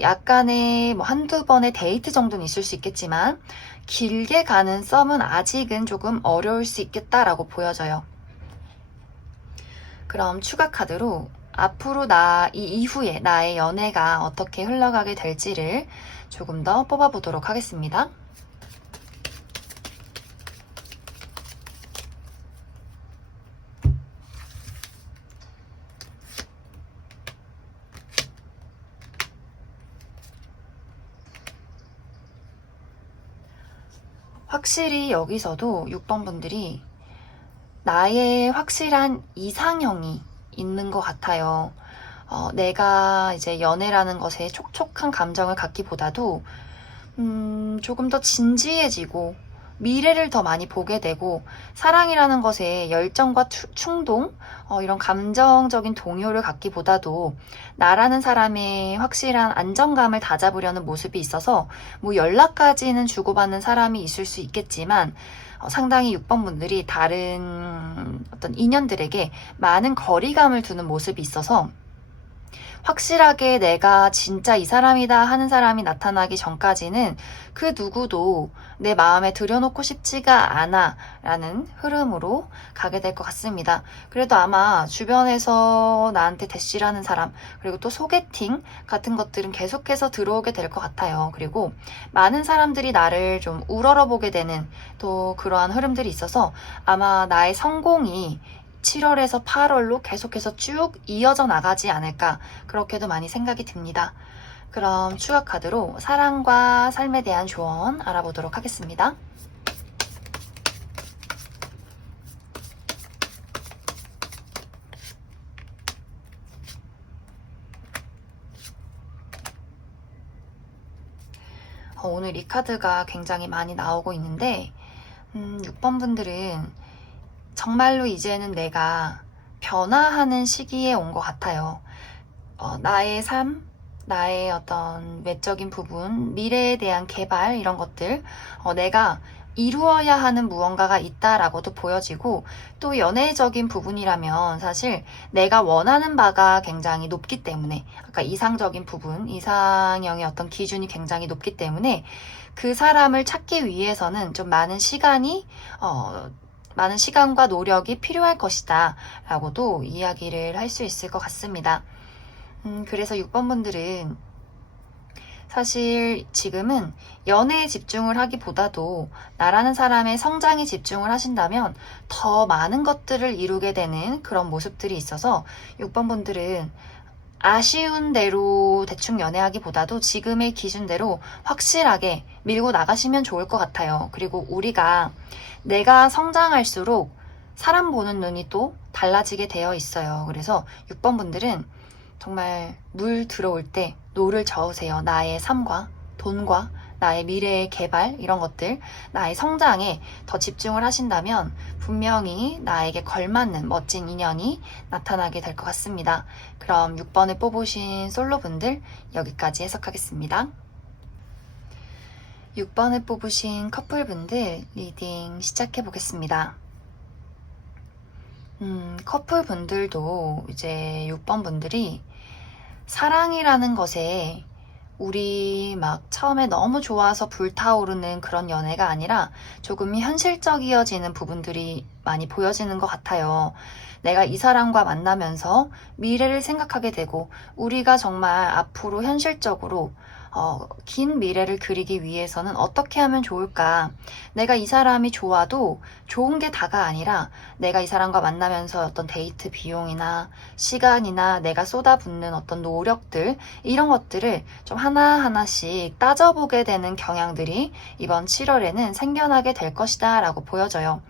약간의 한두 번의 데이트 정도는 있을 수 있겠지만 길게 가는 썸은 아직은 조금 어려울 수 있겠다라고 보여져요. 그럼 추가 카드로 앞으로 이 이후에 나의 연애가 어떻게 흘러가게 될지를 조금 더 뽑아보도록 하겠습니다. 확실히 여기서도 6번 분들이 나의 확실한 이상형이 있는 것 같아요. 내가 이제 연애라는 것에 촉촉한 감정을 갖기보다도 조금 더 진지해지고 미래를 더 많이 보게 되고, 사랑이라는 것에 열정과 충동, 이런 감정적인 동요를 갖기보다도 나라는 사람의 확실한 안정감을 다잡으려는 모습이 있어서 연락까지는 주고받는 사람이 있을 수 있겠지만 상당히 6번 분들이 다른 어떤 인연들에게 많은 거리감을 두는 모습이 있어서 확실하게 내가 진짜 이 사람이다 하는 사람이 나타나기 전까지는 그 누구도 내 마음에 들여놓고 싶지가 않아 라는 흐름으로 가게 될 것 같습니다. 그래도 아마 주변에서 나한테 대시라는 사람, 그리고 또 소개팅 같은 것들은 계속해서 들어오게 될 것 같아요. 그리고 많은 사람들이 나를 좀 우러러보게 되는 또 그러한 흐름들이 있어서 아마 나의 성공이 7월에서 8월로 계속해서 쭉 이어져 나가지 않을까, 그렇게도 많이 생각이 듭니다. 그럼 추가 카드로 사랑과 삶에 대한 조언 알아보도록 하겠습니다. 오늘 이 카드가 굉장히 많이 나오고 있는데 6번 분들은 정말로 이제는 내가 변화하는 시기에 온 것 같아요. 나의 삶, 나의 어떤 외적인 부분, 미래에 대한 개발, 이런 것들, 내가 이루어야 하는 무언가가 있다라고도 보여지고, 또 연애적인 부분이라면 사실 내가 원하는 바가 굉장히 높기 때문에, 아까 이상적인 부분, 이상형의 어떤 기준이 굉장히 높기 때문에 그 사람을 찾기 위해서는 좀 많은 시간이 많은 시간과 노력이 필요할 것이다 라고도 이야기를 할 수 있을 것 같습니다. 그래서 6번 분들은 사실 지금은 연애에 집중을 하기보다도 나라는 사람의 성장에 집중을 하신다면 더 많은 것들을 이루게 되는 그런 모습들이 있어서 6번 분들은 아쉬운 대로 대충 연애하기보다도 지금의 기준대로 확실하게 밀고 나가시면 좋을 것 같아요. 그리고 우리가 내가 성장할수록 사람 보는 눈이 또 달라지게 되어 있어요. 그래서 6번 분들은 정말 물 들어올 때 노를 저으세요. 나의 삶과 돈과 나의 미래의 개발 이런 것들, 나의 성장에 더 집중을 하신다면 분명히 나에게 걸맞는 멋진 인연이 나타나게 될 것 같습니다. 그럼 6번을 뽑으신 솔로분들 여기까지 해석하겠습니다. 6번을 뽑으신 커플분들 리딩 시작해 보겠습니다. 커플분들도 이제 6번 분들이 사랑이라는 것에 우리 막 처음에 너무 좋아서 불타오르는 그런 연애가 아니라 조금 현실적이어지는 부분들이 많이 보여지는 것 같아요. 내가 이 사람과 만나면서 미래를 생각하게 되고 우리가 정말 앞으로 현실적으로 긴 미래를 그리기 위해서는 어떻게 하면 좋을까? 내가 이 사람이 좋아도 좋은 게 다가 아니라 내가 이 사람과 만나면서 어떤 데이트 비용이나 시간이나 내가 쏟아붓는 어떤 노력들 이런 것들을 좀 하나하나씩 따져보게 되는 경향들이 이번 7월에는 생겨나게 될 것이다 라고 보여져요.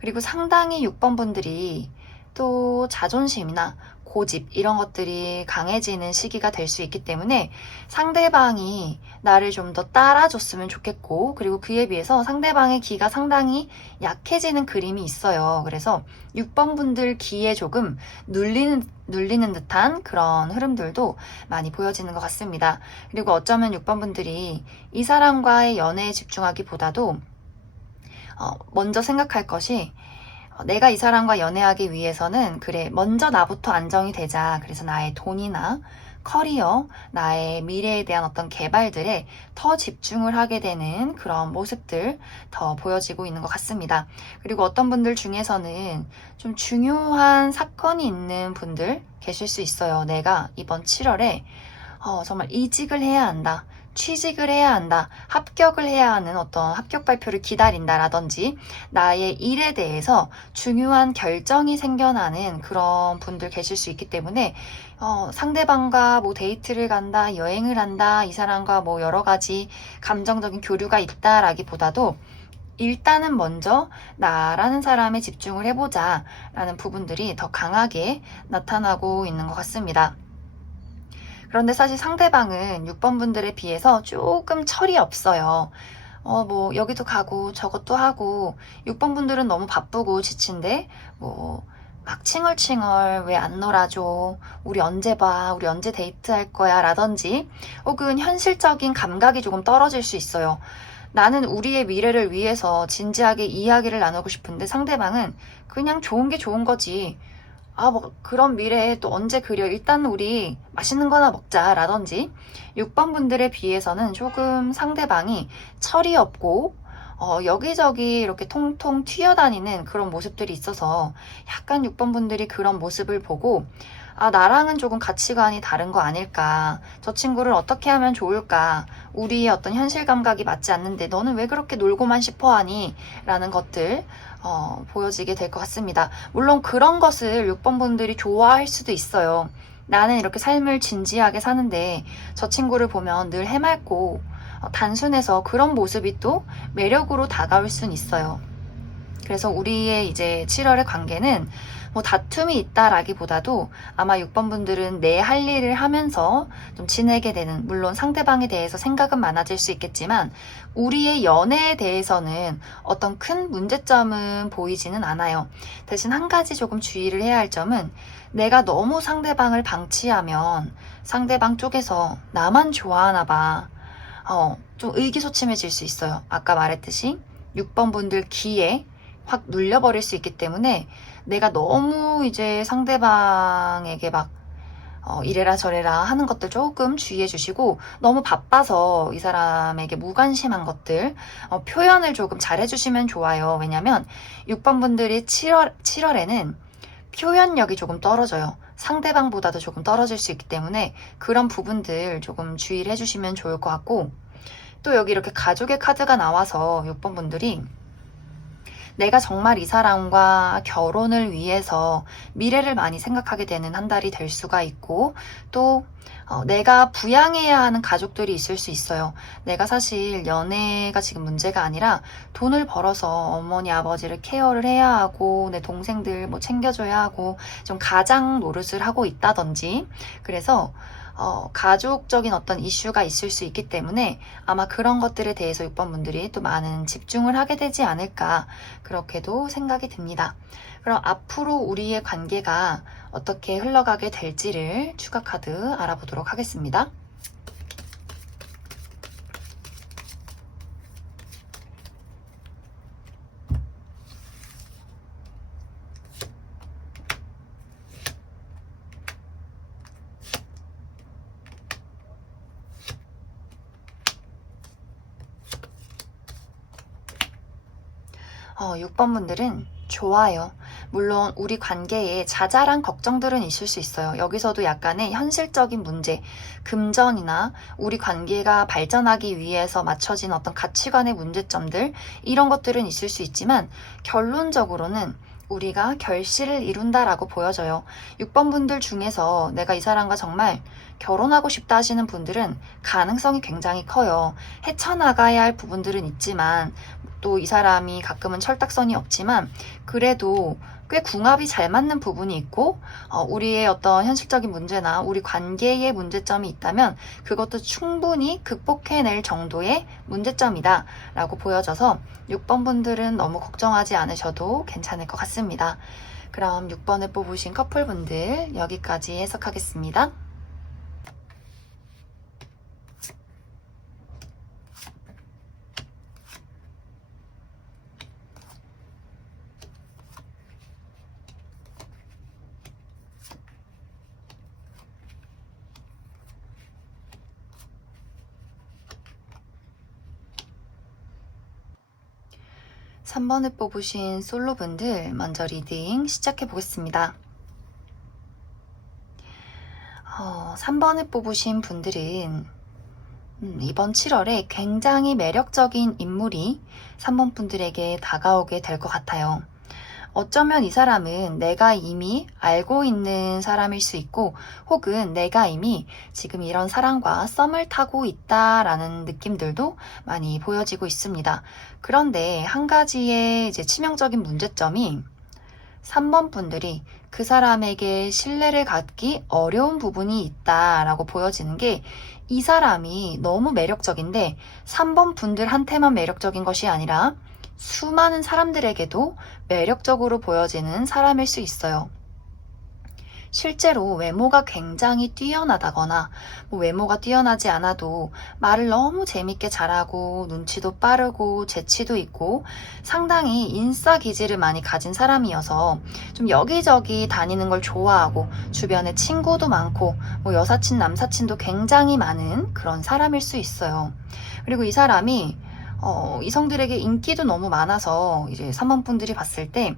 그리고 상당히 6번 분들이 또 자존심이나 고집 이런 것들이 강해지는 시기가 될 수 있기 때문에 상대방이 나를 좀 더 따라줬으면 좋겠고 그리고 그에 비해서 상대방의 기가 상당히 약해지는 그림이 있어요. 그래서 6번 분들 기에 조금 눌리는 듯한 그런 흐름들도 많이 보여지는 것 같습니다. 그리고 어쩌면 6번 분들이 이 사람과의 연애에 집중하기보다도 먼저 생각할 것이 내가 이 사람과 연애하기 위해서는 그래 먼저 나부터 안정이 되자. 그래서 나의 돈이나 커리어, 나의 미래에 대한 어떤 개발들에 더 집중을 하게 되는 그런 모습들 더 보여지고 있는 것 같습니다. 그리고 어떤 분들 중에서는 좀 중요한 사건이 있는 분들 계실 수 있어요. 내가 이번 7월에 정말 이직을 해야 한다. 취직을 해야 한다. 합격을 해야 하는 어떤 합격 발표를 기다린다라든지 나의 일에 대해서 중요한 결정이 생겨나는 그런 분들 계실 수 있기 때문에 상대방과 뭐 데이트를 간다, 여행을 한다, 이 사람과 뭐 여러 가지 감정적인 교류가 있다라기보다도 일단은 먼저 나라는 사람에 집중을 해보자 라는 부분들이 더 강하게 나타나고 있는 것 같습니다. 그런데 사실 상대방은 6번 분들에 비해서 조금 철이 없어요. 뭐 여기도 가고 저것도 하고 6번 분들은 너무 바쁘고 지친데 막 칭얼칭얼 왜 안 놀아줘? 우리 언제 봐? 우리 언제 데이트할 거야? 라든지 혹은 현실적인 감각이 조금 떨어질 수 있어요. 나는 우리의 미래를 위해서 진지하게 이야기를 나누고 싶은데 상대방은 그냥 좋은 게 좋은 거지. 뭐 그런 미래에 또 언제 그려? 일단 우리 맛있는 거나 먹자 라든지 6번 분들에 비해서는 조금 상대방이 철이 없고 여기저기 이렇게 통통 튀어다니는 그런 모습들이 있어서 약간 6번 분들이 그런 모습을 보고 나랑은 조금 가치관이 다른 거 아닐까? 저 친구를 어떻게 하면 좋을까? 우리의 어떤 현실 감각이 맞지 않는데 너는 왜 그렇게 놀고만 싶어 하니? 라는 것들 보여지게 될 것 같습니다. 물론 그런 것을 6번 분들이 좋아할 수도 있어요. 나는 이렇게 삶을 진지하게 사는데 저 친구를 보면 늘 해맑고 단순해서 그런 모습이 또 매력으로 다가올 순 있어요. 그래서 우리의 이제 7월의 관계는 뭐 다툼이 있다라기보다도 아마 6번 분들은 내 할 일을 하면서 좀 지내게 되는, 물론 상대방에 대해서 생각은 많아질 수 있겠지만 우리의 연애에 대해서는 어떤 큰 문제점은 보이지는 않아요. 대신 한 가지 조금 주의를 해야 할 점은 내가 너무 상대방을 방치하면 상대방 쪽에서 나만 좋아하나 봐. 좀 의기소침해질 수 있어요. 아까 말했듯이 6번 분들 기에 확 눌려버릴 수 있기 때문에 내가 너무 이제 상대방에게 막 이래라 저래라 하는 것들 조금 주의해 주시고, 너무 바빠서 이 사람에게 무관심한 것들 표현을 조금 잘해 주시면 좋아요. 왜냐면 6번 분들이 7월에는 표현력이 조금 떨어져요. 상대방보다도 조금 떨어질 수 있기 때문에 그런 부분들 조금 주의를 해주시면 좋을 것 같고, 또 여기 이렇게 가족의 카드가 나와서 6번 분들이 내가 정말 이 사람과 결혼을 위해서 미래를 많이 생각하게 되는 한 달이 될 수가 있고, 또 내가 부양해야 하는 가족들이 있을 수 있어요. 내가 사실 연애가 지금 문제가 아니라 돈을 벌어서 어머니 아버지를 케어를 해야 하고, 내 동생들 뭐 챙겨줘야 하고, 좀 가장 노릇을 하고 있다든지, 그래서 가족적인 어떤 이슈가 있을 수 있기 때문에 아마 그런 것들에 대해서 6번 분들이 또 많은 집중을 하게 되지 않을까, 그렇게도 생각이 듭니다. 그럼 앞으로 우리의 관계가 어떻게 흘러가게 될지를 추가 카드 알아보도록 하겠습니다. 어, 6번 분들은 좋아요. 물론 우리 관계에 자잘한 걱정들은 있을 수 있어요. 여기서도 약간의 현실적인 문제, 금전이나 우리 관계가 발전하기 위해서 맞춰진 어떤 가치관의 문제점들, 이런 것들은 있을 수 있지만 결론적으로는 우리가 결실을 이룬다라고 보여져요. 6번 분들 중에서 내가 이 사람과 정말 결혼하고 싶다 하시는 분들은 가능성이 굉장히 커요. 헤쳐나가야 할 부분들은 있지만, 또 이 사람이 가끔은 철딱선이 없지만 그래도 꽤 궁합이 잘 맞는 부분이 있고, 우리의 어떤 현실적인 문제나 우리 관계의 문제점이 있다면 그것도 충분히 극복해낼 정도의 문제점이다 라고 보여져서 6번 분들은 너무 걱정하지 않으셔도 괜찮을 것 같습니다. 그럼 6번을 뽑으신 커플분들 여기까지 해석하겠습니다. 3번을 뽑으신 솔로분들 먼저 리딩 시작해 보겠습니다. 3번을 뽑으신 분들은 이번 7월에 굉장히 매력적인 인물이 3번 분들에게 다가오게 될 것 같아요. 어쩌면 이 사람은 내가 이미 알고 있는 사람일 수 있고, 혹은 내가 이미 지금 이런 사람과 썸을 타고 있다라는 느낌들도 많이 보여지고 있습니다. 그런데 한 가지의 이제 치명적인 문제점이 3번 분들이 그 사람에게 신뢰를 갖기 어려운 부분이 있다라고 보여지는 게, 이 사람이 너무 매력적인데 3번 분들한테만 매력적인 것이 아니라 수많은 사람들에게도 매력적으로 보여지는 사람일 수 있어요. 실제로 외모가 굉장히 뛰어나다거나, 외모가 뛰어나지 않아도 말을 너무 재밌게 잘하고 눈치도 빠르고 재치도 있고 상당히 인싸 기질을 많이 가진 사람이어서 좀 여기저기 다니는 걸 좋아하고 주변에 친구도 많고 여사친 남사친도 굉장히 많은 그런 사람일 수 있어요. 그리고 이 사람이 이성들에게 인기도 너무 많아서 이제 3번 분들이 봤을 때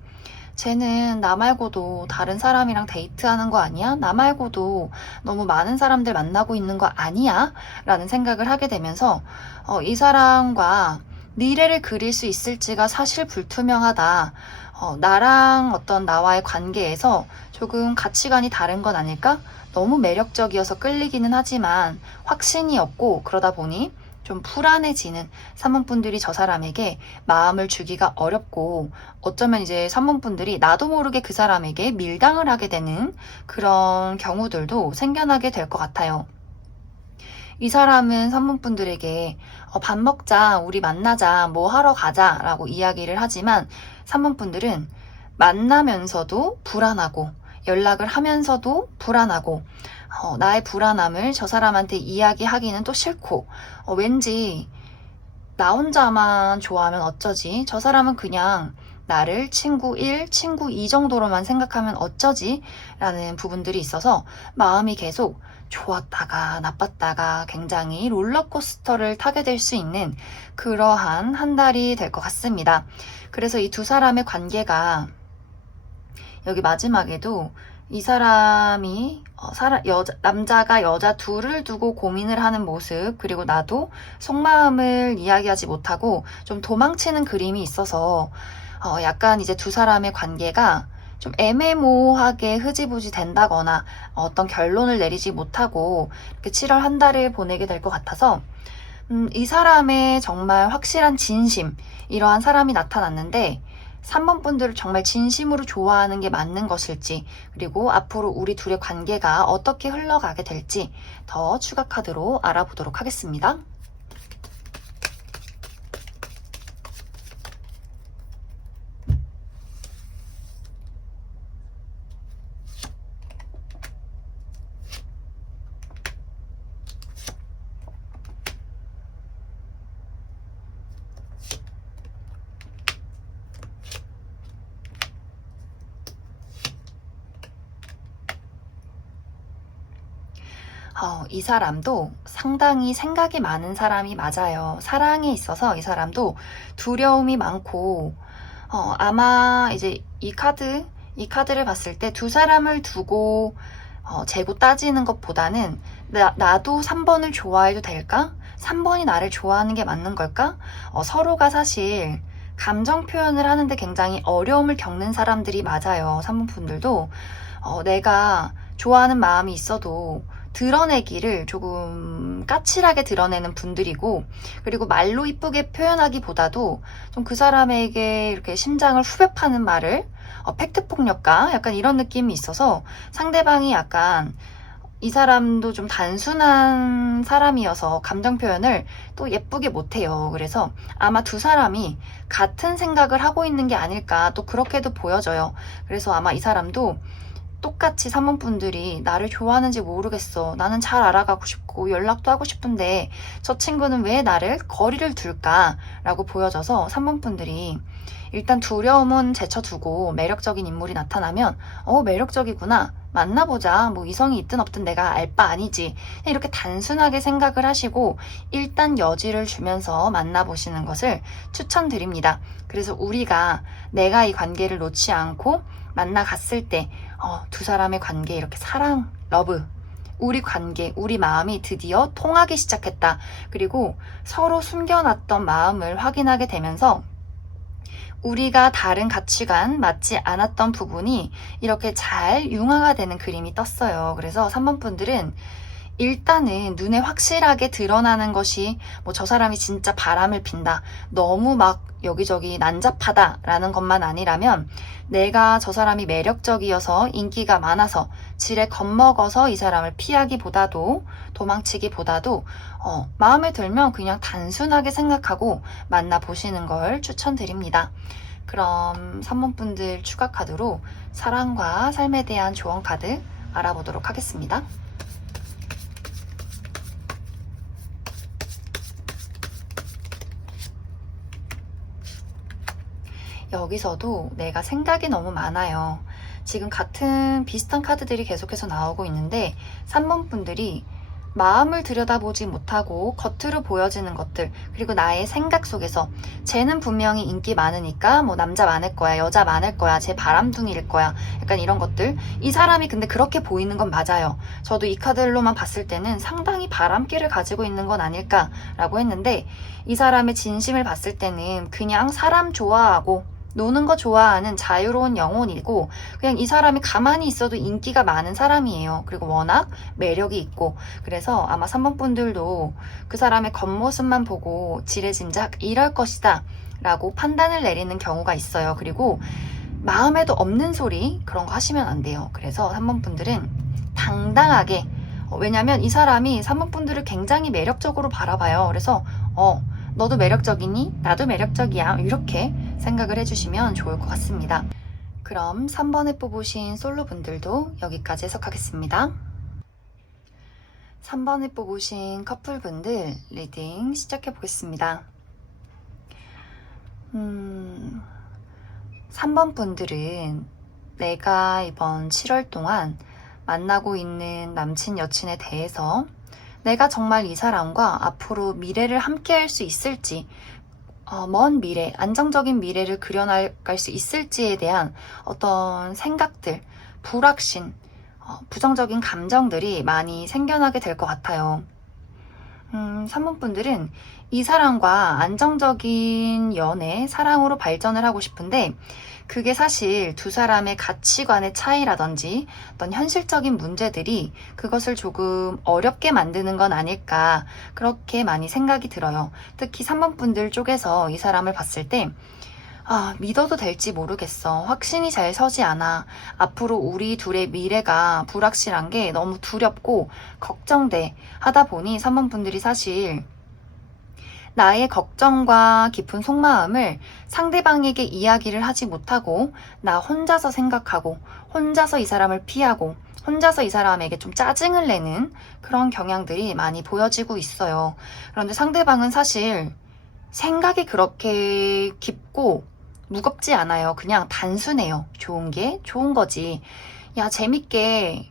쟤는 나 말고도 다른 사람이랑 데이트하는 거 아니야? 나 말고도 너무 많은 사람들 만나고 있는 거 아니야? 라는 생각을 하게 되면서 이 사람과 미래를 그릴 수 있을지가 사실 불투명하다. 나랑 어떤 나와의 관계에서 조금 가치관이 다른 건 아닐까? 너무 매력적이어서 끌리기는 하지만 확신이 없고, 그러다 보니 좀 불안해지는 3번 분들이 저 사람에게 마음을 주기가 어렵고, 어쩌면 이제 3번 분들이 나도 모르게 그 사람에게 밀당을 하게 되는 그런 경우들도 생겨나게 될 것 같아요. 이 사람은 3번 분들에게 밥 먹자, 우리 만나자, 뭐 하러 가자 라고 이야기를 하지만 3번 분들은 만나면서도 불안하고, 연락을 하면서도 불안하고, 나의 불안함을 저 사람한테 이야기하기는 또 싫고, 왠지 나 혼자만 좋아하면 어쩌지? 저 사람은 그냥 나를 친구 1, 친구 2 정도로만 생각하면 어쩌지? 라는 부분들이 있어서 마음이 계속 좋았다가 나빴다가 굉장히 롤러코스터를 타게 될 수 있는 그러한 한 달이 될 것 같습니다. 그래서 이 두 사람의 관계가 여기 마지막에도 이 사람이 남자가 여자 둘을 두고 고민을 하는 모습, 그리고 나도 속마음을 이야기하지 못하고 좀 도망치는 그림이 있어서 약간 이제 두 사람의 관계가 좀 애매모호하게 흐지부지 된다거나 어떤 결론을 내리지 못하고 이렇게 7월 한 달을 보내게 될 것 같아서 이 사람의 정말 확실한 진심, 이러한 사람이 나타났는데 3번 분들을 정말 진심으로 좋아하는 게 맞는 것일지, 그리고 앞으로 우리 둘의 관계가 어떻게 흘러가게 될지 더 추가 카드로 알아보도록 하겠습니다. 이 사람도 상당히 생각이 많은 사람이 맞아요. 사랑에 있어서 이 사람도 두려움이 많고, 아마 이제 이 카드를 봤을 때 두 사람을 두고 재고 따지는 것보다는 나도 3번을 좋아해도 될까? 3번이 나를 좋아하는 게 맞는 걸까? 서로가 사실 감정 표현을 하는데 굉장히 어려움을 겪는 사람들이 맞아요. 3번 분들도 내가 좋아하는 마음이 있어도 드러내기를 조금 까칠하게 드러내는 분들이고, 그리고 말로 이쁘게 표현하기보다도 좀 그 사람에게 이렇게 심장을 후벼 파는 말을 팩트 폭력가 약간 이런 느낌이 있어서 상대방이 약간 이 사람도 좀 단순한 사람이어서 감정 표현을 또 예쁘게 못해요. 그래서 아마 두 사람이 같은 생각을 하고 있는 게 아닐까, 또 그렇게도 보여져요. 그래서 아마 이 사람도 똑같이 3번 분들이 나를 좋아하는지 모르겠어. 나는 잘 알아가고 싶고 연락도 하고 싶은데 저 친구는 왜 나를 거리를 둘까? 라고 보여져서 3번 분들이 일단 두려움은 제쳐두고 매력적인 인물이 나타나면 매력적이구나. 만나보자. 뭐 이성이 있든 없든 내가 알 바 아니지. 이렇게 단순하게 생각을 하시고 일단 여지를 주면서 만나보시는 것을 추천드립니다. 그래서 우리가 내가 이 관계를 놓지 않고 만나갔을 때 두 사람의 관계 이렇게 사랑, 러브, 우리 관계, 우리 마음이 드디어 통하기 시작했다. 그리고 서로 숨겨놨던 마음을 확인하게 되면서 우리가 다른 가치관, 맞지 않았던 부분이 이렇게 잘 융화가 되는 그림이 떴어요. 그래서 3번 분들은 일단은 눈에 확실하게 드러나는 것이 뭐 저 사람이 진짜 바람을 핀다, 너무 막 여기저기 난잡하다라는 것만 아니라면 내가 저 사람이 매력적이어서 인기가 많아서 지레 겁먹어서 이 사람을 피하기보다도 도망치기보다도 마음에 들면 그냥 단순하게 생각하고 만나보시는 걸 추천드립니다. 그럼 3번 분들 추가 카드로 사랑과 삶에 대한 조언 카드 알아보도록 하겠습니다. 여기서도 내가 생각이 너무 많아요. 지금 같은 비슷한 카드들이 계속해서 나오고 있는데 3번 분들이 마음을 들여다보지 못하고 겉으로 보여지는 것들, 그리고 나의 생각 속에서 쟤는 분명히 인기 많으니까 뭐 남자 많을 거야, 여자 많을 거야, 쟤 바람둥이일 거야, 약간 이런 것들. 이 사람이 근데 그렇게 보이는 건 맞아요. 저도 이 카드로만 봤을 때는 상당히 바람기를 가지고 있는 건 아닐까라고 했는데 이 사람의 진심을 봤을 때는 그냥 사람 좋아하고 노는 거 좋아하는 자유로운 영혼이고, 그냥 이 사람이 가만히 있어도 인기가 많은 사람이에요. 그리고 워낙 매력이 있고, 그래서 아마 3번 분들도 그 사람의 겉모습만 보고 지레짐작 이럴 것이다 라고 판단을 내리는 경우가 있어요. 그리고 마음에도 없는 소리 그런 거 하시면 안 돼요. 그래서 3번 분들은 당당하게, 왜냐면 이 사람이 3번 분들을 굉장히 매력적으로 바라봐요. 그래서 너도 매력적이니? 나도 매력적이야. 이렇게 생각을 해주시면 좋을 것 같습니다. 그럼 3번에 뽑으신 솔로분들도 여기까지 해석하겠습니다. 3번에 뽑으신 커플분들 리딩 시작해 보겠습니다. 3번 분들은 내가 이번 7월 동안 만나고 있는 남친, 여친에 대해서 내가 정말 이 사람과 앞으로 미래를 함께 할 수 있을지, 먼 미래, 안정적인 미래를 그려나갈 수 있을지에 대한 어떤 생각들, 불확신, 부정적인 감정들이 많이 생겨나게 될 것 같아요. 3번 분들은 이 사람과 안정적인 연애, 사랑으로 발전을 하고 싶은데 그게 사실 두 사람의 가치관의 차이라든지 어떤 현실적인 문제들이 그것을 조금 어렵게 만드는 건 아닐까 그렇게 많이 생각이 들어요. 특히 3번 분들 쪽에서 이 사람을 봤을 때 믿어도 될지 모르겠어. 확신이 잘 서지 않아. 앞으로 우리 둘의 미래가 불확실한 게 너무 두렵고 걱정돼. 하다 보니 3번 분들이 사실 나의 걱정과 깊은 속마음을 상대방에게 이야기를 하지 못하고 나 혼자서 생각하고 혼자서 이 사람을 피하고 혼자서 이 사람에게 좀 짜증을 내는 그런 경향들이 많이 보여지고 있어요. 그런데 상대방은 사실 생각이 그렇게 깊고 무겁지 않아요. 그냥 단순해요. 좋은 게 좋은 거지. 야, 재밌게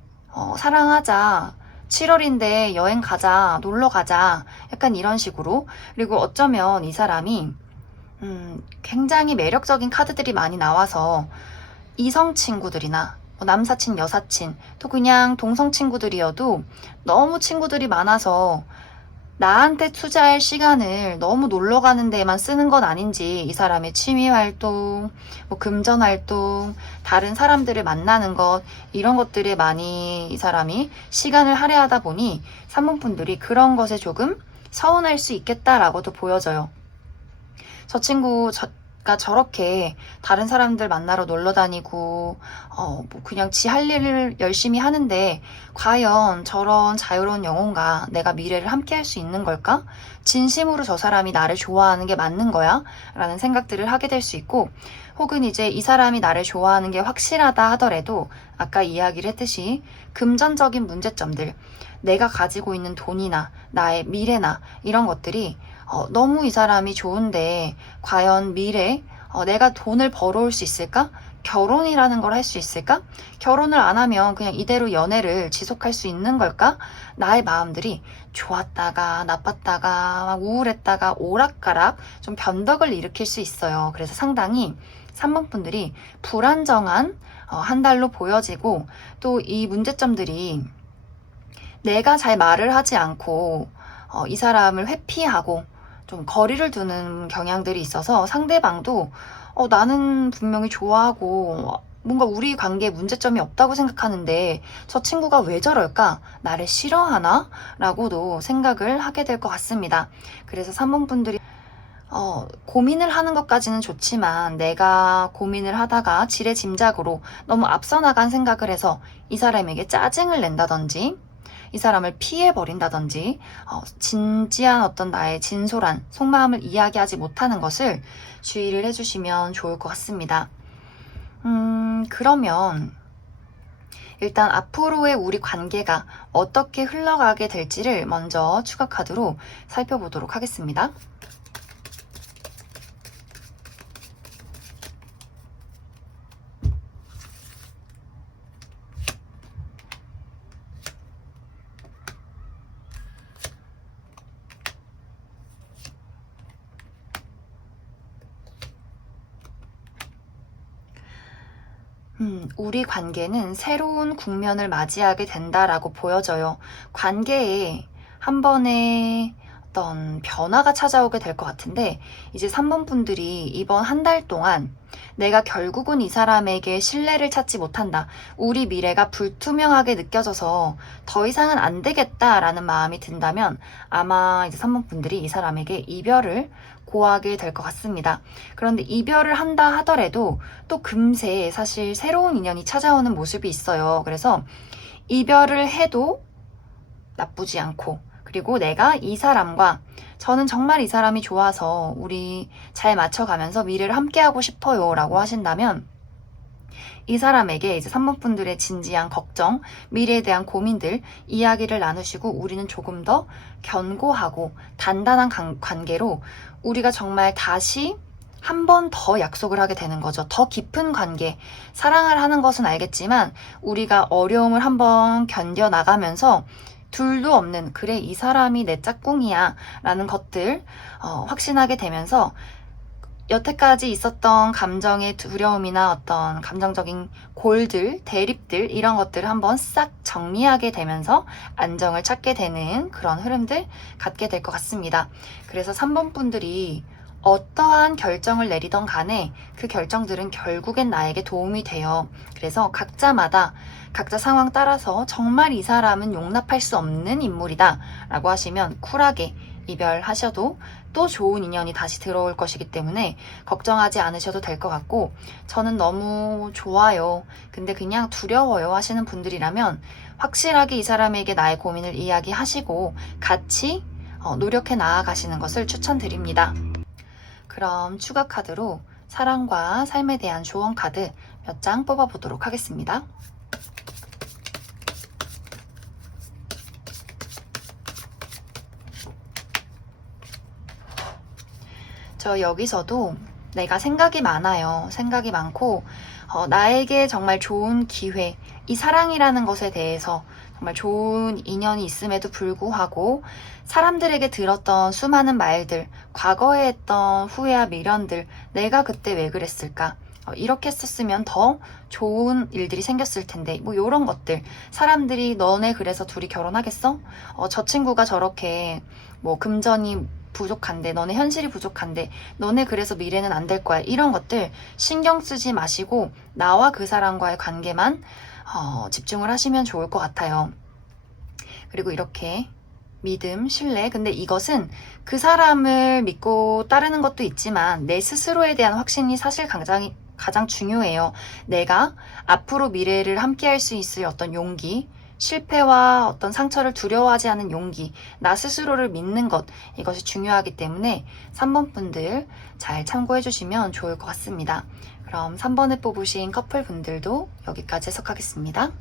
사랑하자. 7월인데 여행 가자. 놀러 가자. 약간 이런 식으로. 그리고 어쩌면 이 사람이 굉장히 매력적인 카드들이 많이 나와서 이성 친구들이나 남사친, 여사친, 또 그냥 동성 친구들이어도 너무 친구들이 많아서 나한테 투자할 시간을 너무 놀러 가는 데에만 쓰는 건 아닌지 이 사람의 취미 활동, 금전 활동, 다른 사람들을 만나는 것 이런 것들에 많이 이 사람이 시간을 할애하다 보니 3번 분들이 그런 것에 조금 서운할 수 있겠다라고도 보여져요. 저 친구가 저렇게 다른 사람들 만나러 놀러 다니고 그냥 지 할 일을 열심히 하는데 과연 저런 자유로운 영혼과 내가 미래를 함께 할 수 있는 걸까? 진심으로 저 사람이 나를 좋아하는 게 맞는 거야? 라는 생각들을 하게 될 수 있고 혹은 이제 이 사람이 나를 좋아하는 게 확실하다 하더라도 아까 이야기를 했듯이 금전적인 문제점들 내가 가지고 있는 돈이나 나의 미래나 이런 것들이 너무 이 사람이 좋은데 과연 미래 내가 돈을 벌어올 수 있을까? 결혼이라는 걸 할 수 있을까? 결혼을 안 하면 그냥 이대로 연애를 지속할 수 있는 걸까? 나의 마음들이 좋았다가 나빴다가 막 우울했다가 오락가락 좀 변덕을 일으킬 수 있어요. 그래서 상당히 3번 분들이 불안정한 한 달로 보여지고 또 이 문제점들이 내가 잘 말을 하지 않고 이 사람을 회피하고 좀 거리를 두는 경향들이 있어서 상대방도 나는 분명히 좋아하고 뭔가 우리 관계에 문제점이 없다고 생각하는데 저 친구가 왜 저럴까? 나를 싫어하나? 라고도 생각을 하게 될 것 같습니다. 그래서 3번 분들이 고민을 하는 것까지는 좋지만 내가 고민을 하다가 지레짐작으로 너무 앞서 나간 생각을 해서 이 사람에게 짜증을 낸다든지 이 사람을 피해버린다든지 진지한 어떤 나의 진솔한 속마음을 이야기하지 못하는 것을 주의를 해주시면 좋을 것 같습니다. 그러면 일단 앞으로의 우리 관계가 어떻게 흘러가게 될지를 먼저 추가 카드로 살펴보도록 하겠습니다. 우리 관계는 새로운 국면을 맞이하게 된다라고 보여져요. 관계에 한 번의 어떤 변화가 찾아오게 될 것 같은데 이제 3번 분들이 이번 한 달 동안 내가 결국은 이 사람에게 신뢰를 찾지 못한다. 우리 미래가 불투명하게 느껴져서 더 이상은 안 되겠다라는 마음이 든다면 아마 이제 3번 분들이 이 사람에게 이별을 고하게 될 것 같습니다. 그런데 이별을 한다 하더라도 또 금세 사실 새로운 인연이 찾아오는 모습이 있어요. 그래서 이별을 해도 나쁘지 않고 그리고 내가 이 사람과 저는 정말 이 사람이 좋아서 우리 잘 맞춰가면서 미래를 함께하고 싶어요 라고 하신다면 이 사람에게 이제 3번 분들의 진지한 걱정, 미래에 대한 고민들 이야기를 나누시고 우리는 조금 더 견고하고 단단한 관계로 우리가 정말 다시 한 번 더 약속을 하게 되는 거죠. 더 깊은 관계, 사랑을 하는 것은 알겠지만 우리가 어려움을 한번 견뎌나가면서 둘도 없는, 그래 이 사람이 내 짝꿍이야 라는 것들 확신하게 되면서 여태까지 있었던 감정의 두려움이나 어떤 감정적인 골들, 대립들 이런 것들을 한번 싹 정리하게 되면서 안정을 찾게 되는 그런 흐름들 갖게 될 것 같습니다. 그래서 3번 분들이 어떠한 결정을 내리던 간에 그 결정들은 결국엔 나에게 도움이 돼요. 그래서 각자마다 각자 상황 따라서 정말 이 사람은 용납할 수 없는 인물이다 라고 하시면 쿨하게 이별하셔도 또 좋은 인연이 다시 들어올 것이기 때문에 걱정하지 않으셔도 될 것 같고, 저는 너무 좋아요, 근데 그냥 두려워요 하시는 분들이라면 확실하게 이 사람에게 나의 고민을 이야기하시고 같이 노력해 나아가시는 것을 추천드립니다. 그럼 추가 카드로 사랑과 삶에 대한 조언 카드 몇 장 뽑아보도록 하겠습니다. 저 여기서도 내가 생각이 많아요. 생각이 많고 나에게 정말 좋은 기회, 이 사랑이라는 것에 대해서 정말 좋은 인연이 있음에도 불구하고 사람들에게 들었던 수많은 말들, 과거에 했던 후회와 미련들, 내가 그때 왜 그랬을까? 이렇게 했었으면 더 좋은 일들이 생겼을 텐데, 뭐 이런 것들. 사람들이 너네 그래서 둘이 결혼하겠어? 저 친구가 저렇게 뭐 금전이 부족한데, 너네 현실이 부족한데, 너네 그래서 미래는 안 될 거야. 이런 것들 신경 쓰지 마시고 나와 그 사람과의 관계만 집중을 하시면 좋을 것 같아요. 그리고 이렇게 믿음, 신뢰. 근데 이것은 그 사람을 믿고 따르는 것도 있지만 내 스스로에 대한 확신이 사실 가장 중요해요. 내가 앞으로 미래를 함께 할 수 있을 어떤 용기, 실패와 어떤 상처를 두려워하지 않은 용기, 나 스스로를 믿는 것, 이것이 중요하기 때문에 3번 분들 잘 참고해 주시면 좋을 것 같습니다. 그럼 3번을 뽑으신 커플 분들도 여기까지 해석하겠습니다.